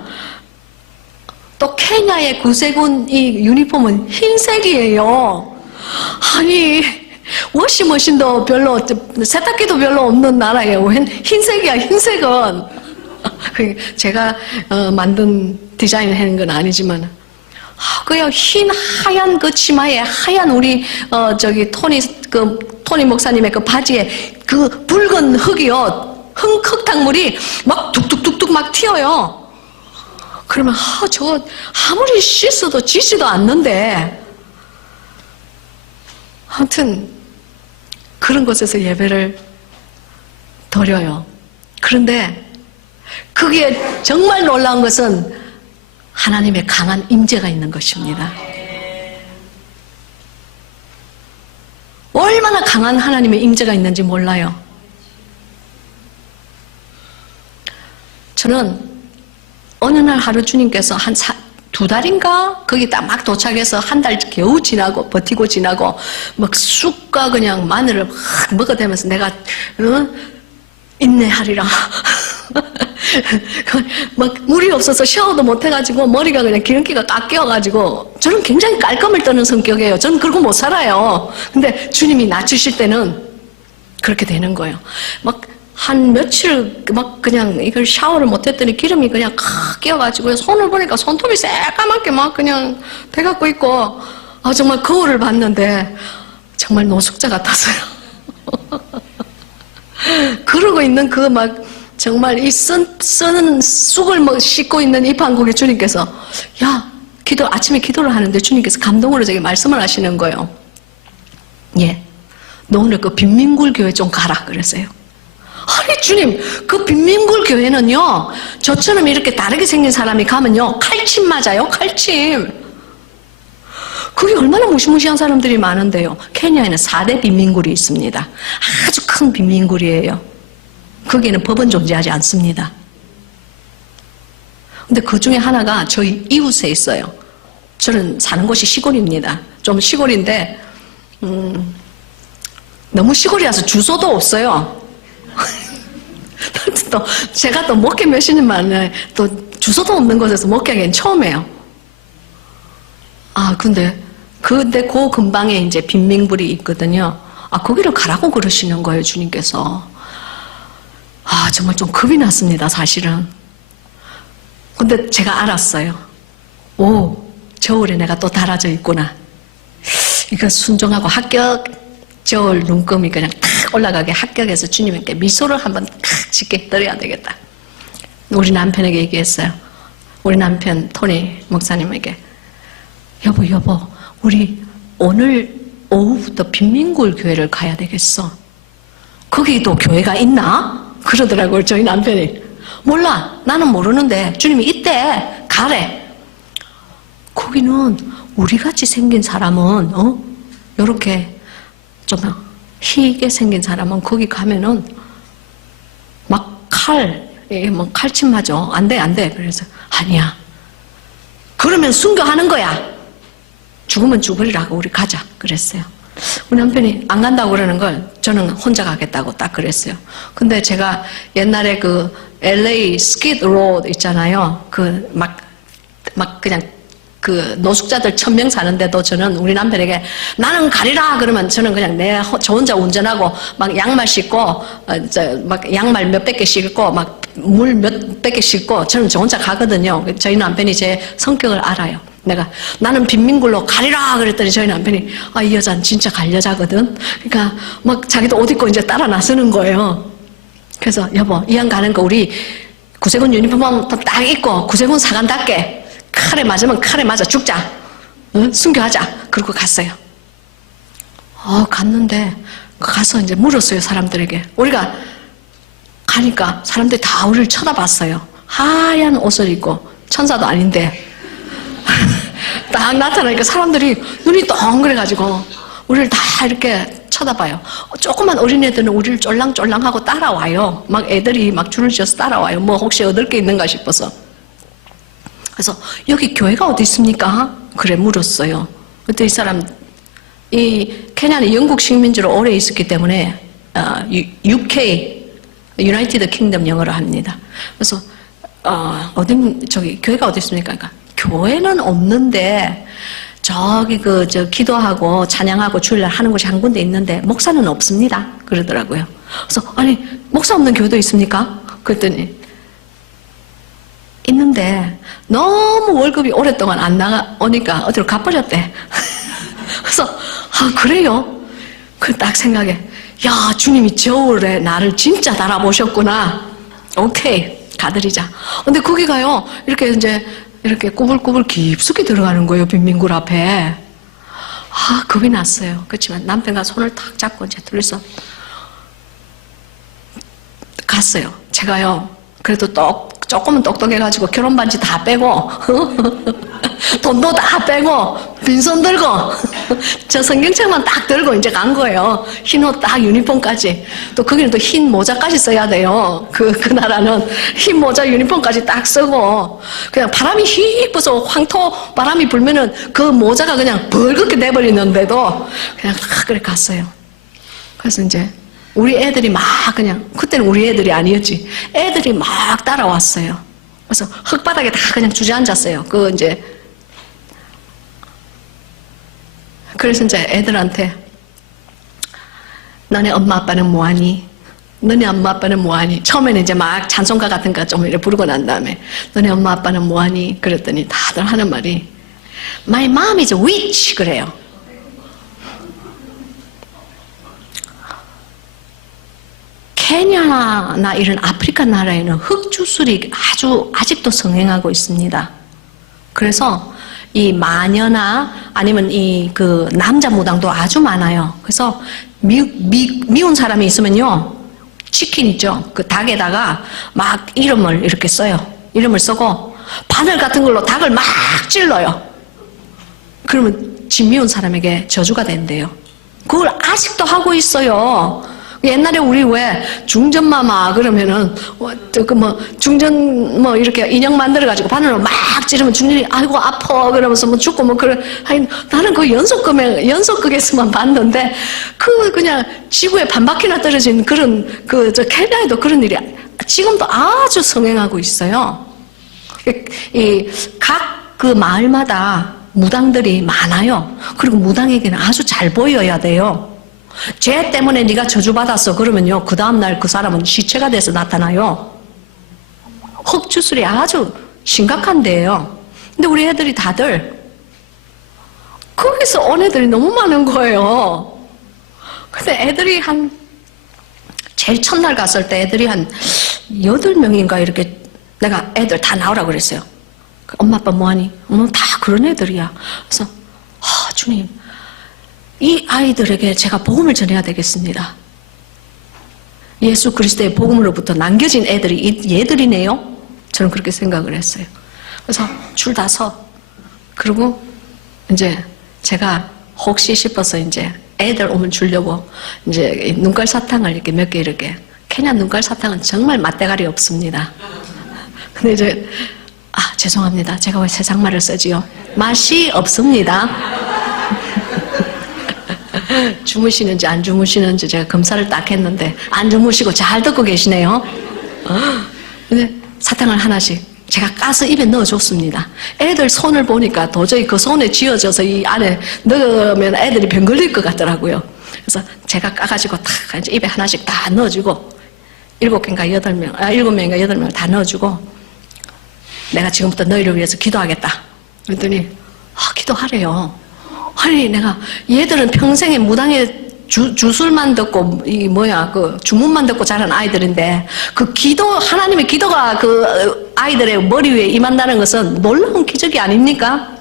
또 케냐의 구세군 이 유니폼은 흰색이에요. 아니 워시머신도 별로 세탁기도 별로 없는 나라예요. 왜 흰색이야? 흰색은 제가 만든 디자인을 하는 건 아니지만 그냥 흰 하얀 그 치마에 하얀 우리 토니 목사님의 그 바지에 그 붉은 흙이요, 흙탕물이 막 툭툭툭툭 막 튀어요. 그러면 저거 아무리 씻어도 지지도 않는데, 아무튼 그런 곳에서 예배를 드려요. 그런데 그게 정말 놀라운 것은 하나님의 강한 임재가 있는 것입니다. 얼마나 강한 하나님의 임재가 있는지 몰라요. 저는 어느 날 하루 주님께서 한 2달인가? 거기 딱 막 도착해서 1달 겨우 지나고 버티고 지나고 막 쑥과 그냥 마늘을 막 먹어대면서 내가 인내하리라. 막 물이 없어서 샤워도 못 해가지고 머리가 그냥 기름기가 꽉 끼어가지고 저는 굉장히 깔끔을 떠는 성격이에요. 저는 그러고 못 살아요. 근데 주님이 낮추실 때는 그렇게 되는 거예요. 막 한 며칠 막 그냥 이걸 샤워를 못 했더니 기름이 그냥 칵 끼어가지고 손을 보니까 손톱이 새까맣게 막 그냥 돼갖고 있고 정말 거울을 봤는데 정말 노숙자 같았어요. 그러고 있는 그 막 정말 이 쓰는 쑥을 씻고 있는 이 판국에 주님께서 아침에 기도를 하는데 주님께서 감동으로 저에게 말씀을 하시는 거예요. 너 오늘 그 빈민굴 교회 좀 가라 그랬어요. 아니 주님, 그 빈민굴 교회는요, 저처럼 이렇게 다르게 생긴 사람이 가면요 칼침 맞아요. 칼침. 그게 얼마나 무시무시한 사람들이 많은데요. 케냐에는 4대 빈민굴이 있습니다. 아주 큰 빈민굴이에요. 거기에는 법은 존재하지 않습니다. 근데 그 중에 하나가 저희 이웃에 있어요. 저는 사는 곳이 시골입니다. 좀 시골인데 너무 시골이라서 주소도 없어요. 또 제가 또 목회 몇십 년 만에 또 주소도 없는 곳에서 목회하기엔 처음이에요. 근데 그 근방에 이제 빈민굴이 있거든요. 거기를 가라고 그러시는 거예요, 주님께서. 정말 좀 겁이 났습니다, 사실은. 근데 제가 알았어요. 오, 저울에 내가 또 달아져 있구나. 이거 순종하고 합격, 저울 눈금이 그냥 탁 올라가게 합격해서 주님께 미소를 한번 탁 짓게 드려야 되겠다. 우리 남편에게 얘기했어요. 우리 남편 토니 목사님에게 여보 우리 오늘 오후부터 빈민굴 교회를 가야 되겠어. 거기도 교회가 있나? 그러더라고요. 저희 남편이. 몰라, 나는 모르는데 주님이 있대, 가래. 거기는 우리같이 생긴 사람은 요렇게 좀 희게 생긴 사람은 거기 가면은 막 뭐 칼침 맞아. 안 돼. 그래서 아니야. 그러면 순교하는 거야. 죽으면 죽으리라고 우리 가자. 그랬어요. 우리 남편이 안 간다고 그러는 걸 저는 혼자 가겠다고 딱 그랬어요. 근데 제가 옛날에 그 LA 스키드 로드 있잖아요. 그 막 그냥 그 노숙자들 1000명 사는데도 저는 우리 남편에게 나는 가리라 그러면 저는 그냥 저 혼자 운전하고 막 양말 신고 막 양말 몇백 개 신고 막 물 몇백 개 신고 저는 저 혼자 가거든요. 저희 남편이 제 성격을 알아요. 내가 나는 빈민굴로 가리라 그랬더니 저희 남편이 이 여자는 진짜 갈 여자거든. 그러니까 막 자기도 옷 입고 이제 따라 나서는 거예요. 그래서 여보 이왕 가는 거 우리 구세군 유니폼 딱 입고 구세군 사관답게 칼에 맞으면 칼에 맞아 죽자. 순교하자. 그러고 갔어요. 갔는데 가서 이제 물었어요. 사람들에게. 우리가 가니까 사람들이 다 우리를 쳐다봤어요. 하얀 옷을 입고 천사도 아닌데 딱 나타나니까 사람들이 눈이 동그래가지고 우리를 다 이렇게 쳐다봐요. 조그만 어린애들은 우리를 쫄랑쫄랑하고 따라와요. 막 애들이 막 줄을 지어서 따라와요. 뭐 혹시 얻을 게 있는가 싶어서. 그래서 여기 교회가 어디 있습니까? 그래 물었어요. 그때 이 사람 이 케냐는 영국 식민지로 오래 있었기 때문에 UK 유나이티드 킹덤 영어로 합니다. 그래서 교회가 어디 있습니까? 그러니까 교회는 없는데 저기 저 기도하고 찬양하고 주일날 하는 곳이 한 군데 있는데 목사는 없습니다. 그러더라고요. 그래서 아니 목사 없는 교회도 있습니까? 그랬더니 있는데 너무 월급이 오랫동안 안 나오니까 어디로 가버렸대. 그래서 그래요? 그 딱 생각해. 야 주님이 저울에 나를 진짜 달아보셨구나. 오케이 가드리자. 근데 거기 가요. 이렇게 이제 이렇게 꾸불꾸불 깊숙이 들어가는 거예요. 빈민굴 앞에. 겁이 났어요. 그렇지만 남편과 손을 탁 잡고 이제 둘이서 갔어요. 제가요. 그래도 조금은 똑똑해가지고 결혼 반지 다 빼고 돈도 다 빼고 빈손 들고 저 성경책만 딱 들고 이제 간 거예요. 흰 옷 딱 유니폼까지. 또 거기는 또 흰 모자까지 써야 돼요. 그 나라는 흰 모자 유니폼까지 딱 쓰고 그냥 바람이 휙 불어서 황토 바람이 불면은 그 모자가 그냥 벌겋게 돼버리는데도 그냥 그래 갔어요. 그래서 이제 우리 애들이 막 그냥 그때는 우리 애들이 아니었지. 애들이 막 따라왔어요. 그래서 흙바닥에 다 그냥 주저앉았어요. 그래서 이제 애들한테 너네 엄마 아빠는 뭐하니? 너네 엄마 아빠는 뭐하니? 처음에는 이제 막 찬송가 같은 거 좀 이렇게 부르고 난 다음에 너네 엄마 아빠는 뭐하니? 그랬더니 다들 하는 말이 My mom is a witch 그래요. 케냐나 이런 아프리카 나라에는 흑주술이 아직도 성행하고 있습니다. 그래서 이 마녀나 아니면 그 남자 무당도 아주 많아요. 그래서 미운 사람이 있으면요, 치킨 있죠. 그 닭에다가 막 이름을 이렇게 써요. 이름을 쓰고 바늘 같은 걸로 닭을 막 찔러요. 그러면 집 미운 사람에게 저주가 된대요. 그걸 아직도 하고 있어요. 옛날에 우리 왜 중전마마 그러면은 중전 이렇게 인형 만들어 가지고 바늘로 막 찌르면 중전이 아이고 아파 그러면서 죽고 그래. 나는 그 연속극에서만 봤는데 그냥 지구에 반바퀴나 떨어진 그런 저 케냐에도 그런 일이 지금도 아주 성행하고 있어요. 각 그 마을마다 무당들이 많아요. 그리고 무당에게는 아주 잘 보여야 돼요. 죄 때문에 네가 저주받았어 그러면요, 그 다음날 그 사람은 시체가 돼서 나타나요. 흑주술이 아주 심각한 데예요. 근데 우리 애들이 다들 거기서 온 애들이 너무 많은 거예요. 근데 애들이 제일 첫날 갔을 때 애들이 한 8명인가 이렇게 내가 애들 다 나오라고 그랬어요. 엄마 아빠 뭐하니? 다 그런 애들이야. 그래서 주님, 이 아이들에게 제가 복음을 전해야 되겠습니다. 예수 그리스도의 복음으로부터 남겨진 애들이 얘들이네요. 저는 그렇게 생각을 했어요. 그래서 줄 다 서. 그리고 이제 제가 혹시 싶어서 이제 애들 오면 주려고 이제 눈깔 사탕을 이렇게 몇 개 이렇게. 케냐 눈깔 사탕은 정말 맛대가리 없습니다. 근데 이제 죄송합니다. 제가 왜 세상 말을 쓰지요? 맛이 없습니다. 주무시는지 안 주무시는지 제가 검사를 딱 했는데 안 주무시고 잘 듣고 계시네요. 근데 사탕을 하나씩 제가 까서 입에 넣어줬습니다. 애들 손을 보니까 도저히 그 손에 쥐어져서 이 안에 넣으면 애들이 병 걸릴 것 같더라고요. 그래서 제가 까가지고 탁 이제 입에 하나씩 다 넣어주고 7명인가 8명 다 넣어주고 내가 지금부터 너희를 위해서 기도하겠다. 그랬더니 기도하래요. 아니 내가 얘들은 평생에 무당의 주술만 듣고 그 주문만 듣고 자란 아이들인데 그 하나님의 기도가 그 아이들의 머리 위에 임한다는 것은 놀라운 기적이 아닙니까?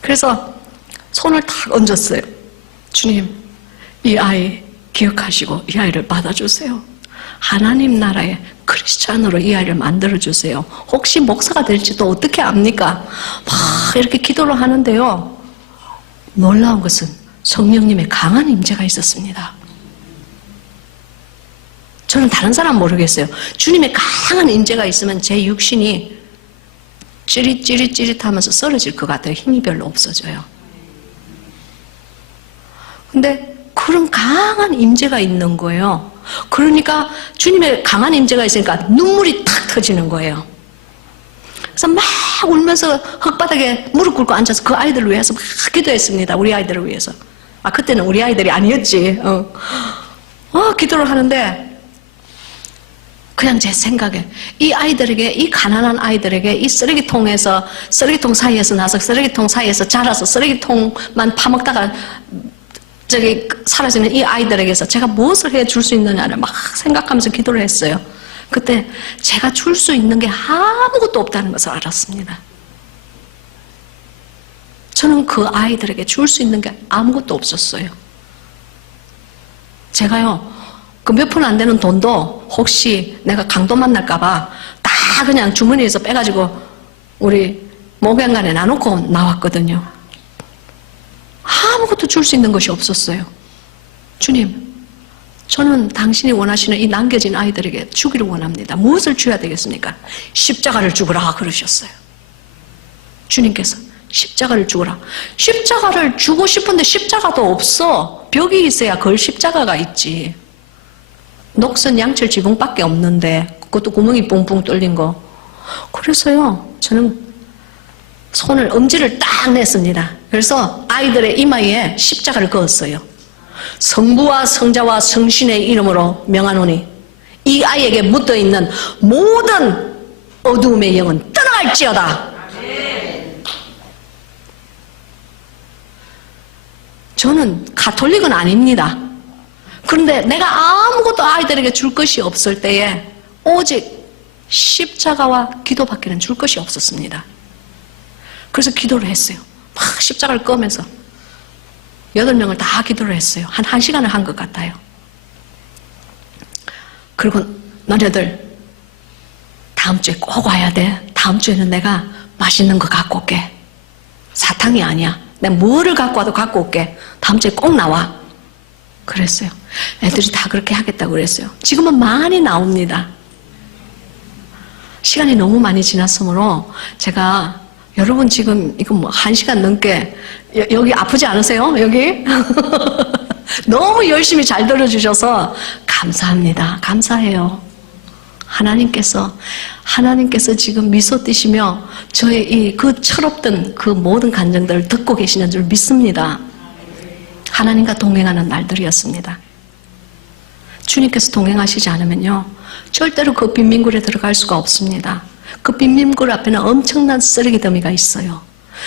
그래서 손을 탁 얹었어요. 주님, 이 아이 기억하시고 이 아이를 받아주세요. 하나님 나라의 크리스찬으로 이 아이를 만들어주세요. 혹시 목사가 될지도 어떻게 압니까? 막 이렇게 기도를 하는데요. 놀라운 것은 성령님의 강한 임재가 있었습니다. 저는 다른 사람 모르겠어요. 주님의 강한 임재가 있으면 제 육신이 찌릿찌릿하면서 쓰러질 것 같아요. 힘이 별로 없어져요. 근데 그런 강한 임재가 있는 거예요. 그러니까 주님의 강한 임재가 있으니까 눈물이 탁 터지는 거예요. 그래서 막 울면서 흙바닥에 무릎 꿇고 앉아서 그 아이들을 위해서 막 기도했습니다. 우리 아이들을 위해서. 그때는 우리 아이들이 아니었지. 기도를 하는데 그냥 제 생각에 이 아이들에게, 이 가난한 아이들에게 이 쓰레기통 사이에서 나서 쓰레기통 사이에서 자라서 쓰레기통만 파먹다가 사라지는 이 아이들에게서 제가 무엇을 해줄 수 있느냐를 막 생각하면서 기도를 했어요. 그때 제가 줄 수 있는 게 아무것도 없다는 것을 알았습니다. 저는 그 아이들에게 줄 수 있는 게 아무것도 없었어요. 제가요, 그 몇 푼 안 되는 돈도 혹시 내가 강도 만날까봐 다 그냥 주머니에서 빼가지고 우리 목양간에 나놓고 나왔거든요. 아무것도 줄 수 있는 것이 없었어요. 주님, 저는 당신이 원하시는 이 남겨진 아이들에게 주기를 원합니다. 무엇을 줘야 되겠습니까? 십자가를 주거라 그러셨어요. 주님께서 십자가를 주거라. 십자가를 주고 싶은데 십자가도 없어. 벽이 있어야 걸 십자가가 있지. 녹슨 양철 지붕밖에 없는데 그것도 구멍이 뿡뿡 뚫린 거. 그래서요, 저는 엄지를 딱 냈습니다. 그래서 아이들의 이마에 십자가를 그었어요. 성부와 성자와 성신의 이름으로 명하노니 이 아이에게 묻어있는 모든 어두움의 영은 떠나갈지어다. 저는 가톨릭은 아닙니다. 그런데 내가 아무것도 아이들에게 줄 것이 없을 때에 오직 십자가와 기도밖에는 줄 것이 없었습니다. 그래서 기도를 했어요. 막 십자가를 꺼면서 8명을 다 기도를 했어요. 한 1시간을 한 것 같아요. 그리고 너네들 다음 주에 꼭 와야 돼. 다음 주에는 내가 맛있는 거 갖고 올게. 사탕이 아니야. 내가 뭐를 갖고 와도 갖고 올게. 다음 주에 꼭 나와. 그랬어요. 애들이 다 그렇게 하겠다고 그랬어요. 지금은 많이 나옵니다. 시간이 너무 많이 지났으므로 제가 여러분 지금 이거 1시간 넘게 여기 아프지 않으세요? 여기? 너무 열심히 잘 들어주셔서 감사합니다. 감사해요. 하나님께서 지금 미소 띠시며 저의 그 철없던 그 모든 감정들을 듣고 계시는 줄 믿습니다. 하나님과 동행하는 날들이었습니다. 주님께서 동행하시지 않으면요, 절대로 그 빈민굴에 들어갈 수가 없습니다. 그 빈민굴 앞에는 엄청난 쓰레기 더미가 있어요.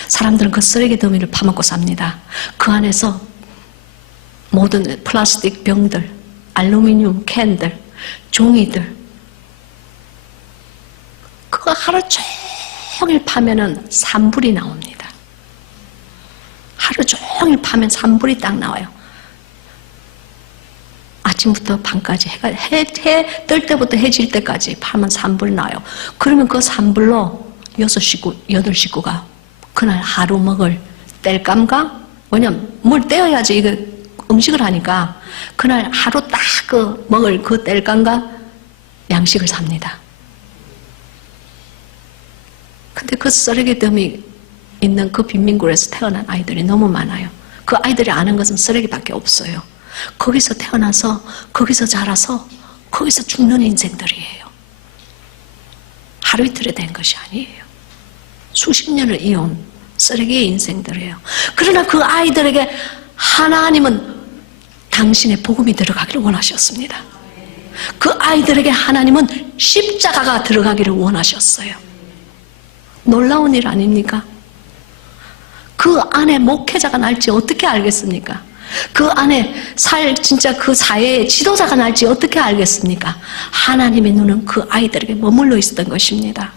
사람들은 그 쓰레기 더미를 파먹고 삽니다. 그 안에서 모든 플라스틱 병들, 알루미늄 캔들, 종이들, 그거 하루 종일 파면은 산불이 나옵니다. 하루 종일 파면 산불이 딱 나와요. 아침부터 밤까지 해 뜰 때부터 해 질 때까지 파면 산불이 나요. 그러면 그 산불로 6식구, 8식구가 그날 하루 먹을 땔감과, 왜냐면 물 떼어야지 이거 음식을 하니까 그날 하루 딱 그 먹을 그 땔감과 양식을 삽니다. 근데 그 쓰레기 더미 있는 그 빈민굴에서 태어난 아이들이 너무 많아요. 그 아이들이 아는 것은 쓰레기밖에 없어요. 거기서 태어나서 거기서 자라서 거기서 죽는 인생들이에요. 하루 이틀에 된 것이 아니에요. 수십 년을 이어온 쓰레기의 인생들이에요. 그러나 그 아이들에게 하나님은 당신의 복음이 들어가기를 원하셨습니다. 그 아이들에게 하나님은 십자가가 들어가기를 원하셨어요. 놀라운 일 아닙니까? 그 안에 목회자가 날지 어떻게 알겠습니까? 그 안에 진짜 그 사회의 지도자가 날지 어떻게 알겠습니까? 하나님의 눈은 그 아이들에게 머물러 있었던 것입니다.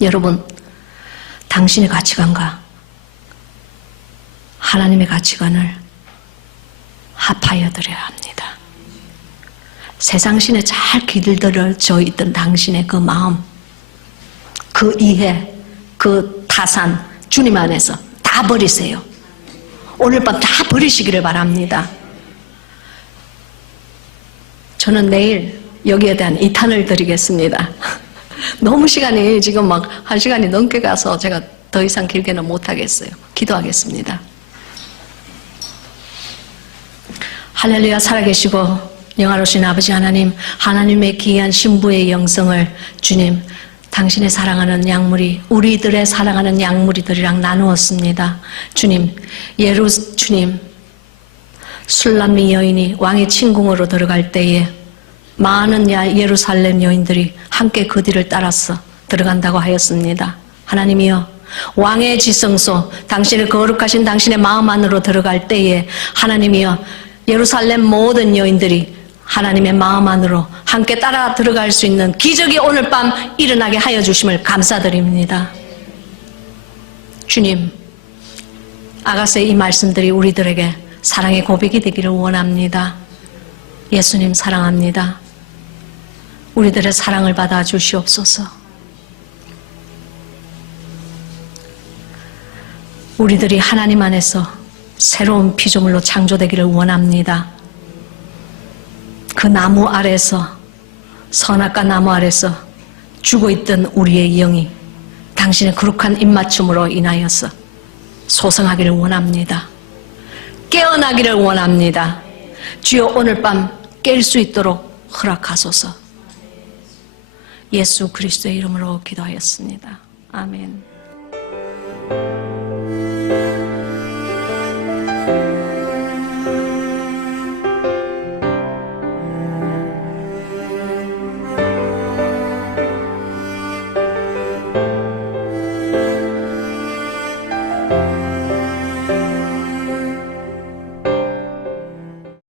여러분, 당신의 가치관과 하나님의 가치관을 합하여 드려야 합니다. 세상신에 잘 길들여져 있던 당신의 그 마음, 그 이해, 그 타산, 주님 안에서 다 버리세요. 오늘 밤 다 버리시기를 바랍니다. 저는 내일 여기에 대한 2탄을 드리겠습니다. 너무 시간이 지금 막 1시간이 넘게 가서 제가 더 이상 길게는 못하겠어요. 기도하겠습니다. 할렐루야. 살아계시고 영화로우신 아버지 하나님, 하나님의 귀한 신부의 영성을 주님, 당신의 사랑하는 양무리, 우리들의 사랑하는 양무리들이랑 나누었습니다. 주님, 주님, 술람미 여인이 왕의 침궁으로 들어갈 때에 많은 예루살렘 여인들이 함께 그 뒤를 따라서 들어간다고 하였습니다. 하나님이여, 왕의 지성소, 당신의 거룩하신 당신의 마음 안으로 들어갈 때에 하나님이여, 예루살렘 모든 여인들이 하나님의 마음 안으로 함께 따라 들어갈 수 있는 기적이 오늘 밤 일어나게 하여 주심을 감사드립니다. 주님, 아가서의 이 말씀들이 우리들에게 사랑의 고백이 되기를 원합니다. 예수님 사랑합니다. 우리들의 사랑을 받아 주시옵소서. 우리들이 하나님 안에서 새로운 피조물로 창조되기를 원합니다. 그 나무 아래서, 선악과 나무 아래서 죽어있던 우리의 영이 당신의 거룩한 입맞춤으로 인하여서 소성하기를 원합니다. 깨어나기를 원합니다. 주여, 오늘 밤 깰 수 있도록 허락하소서. 예수 그리스도의 이름으로 기도하였습니다. 아멘.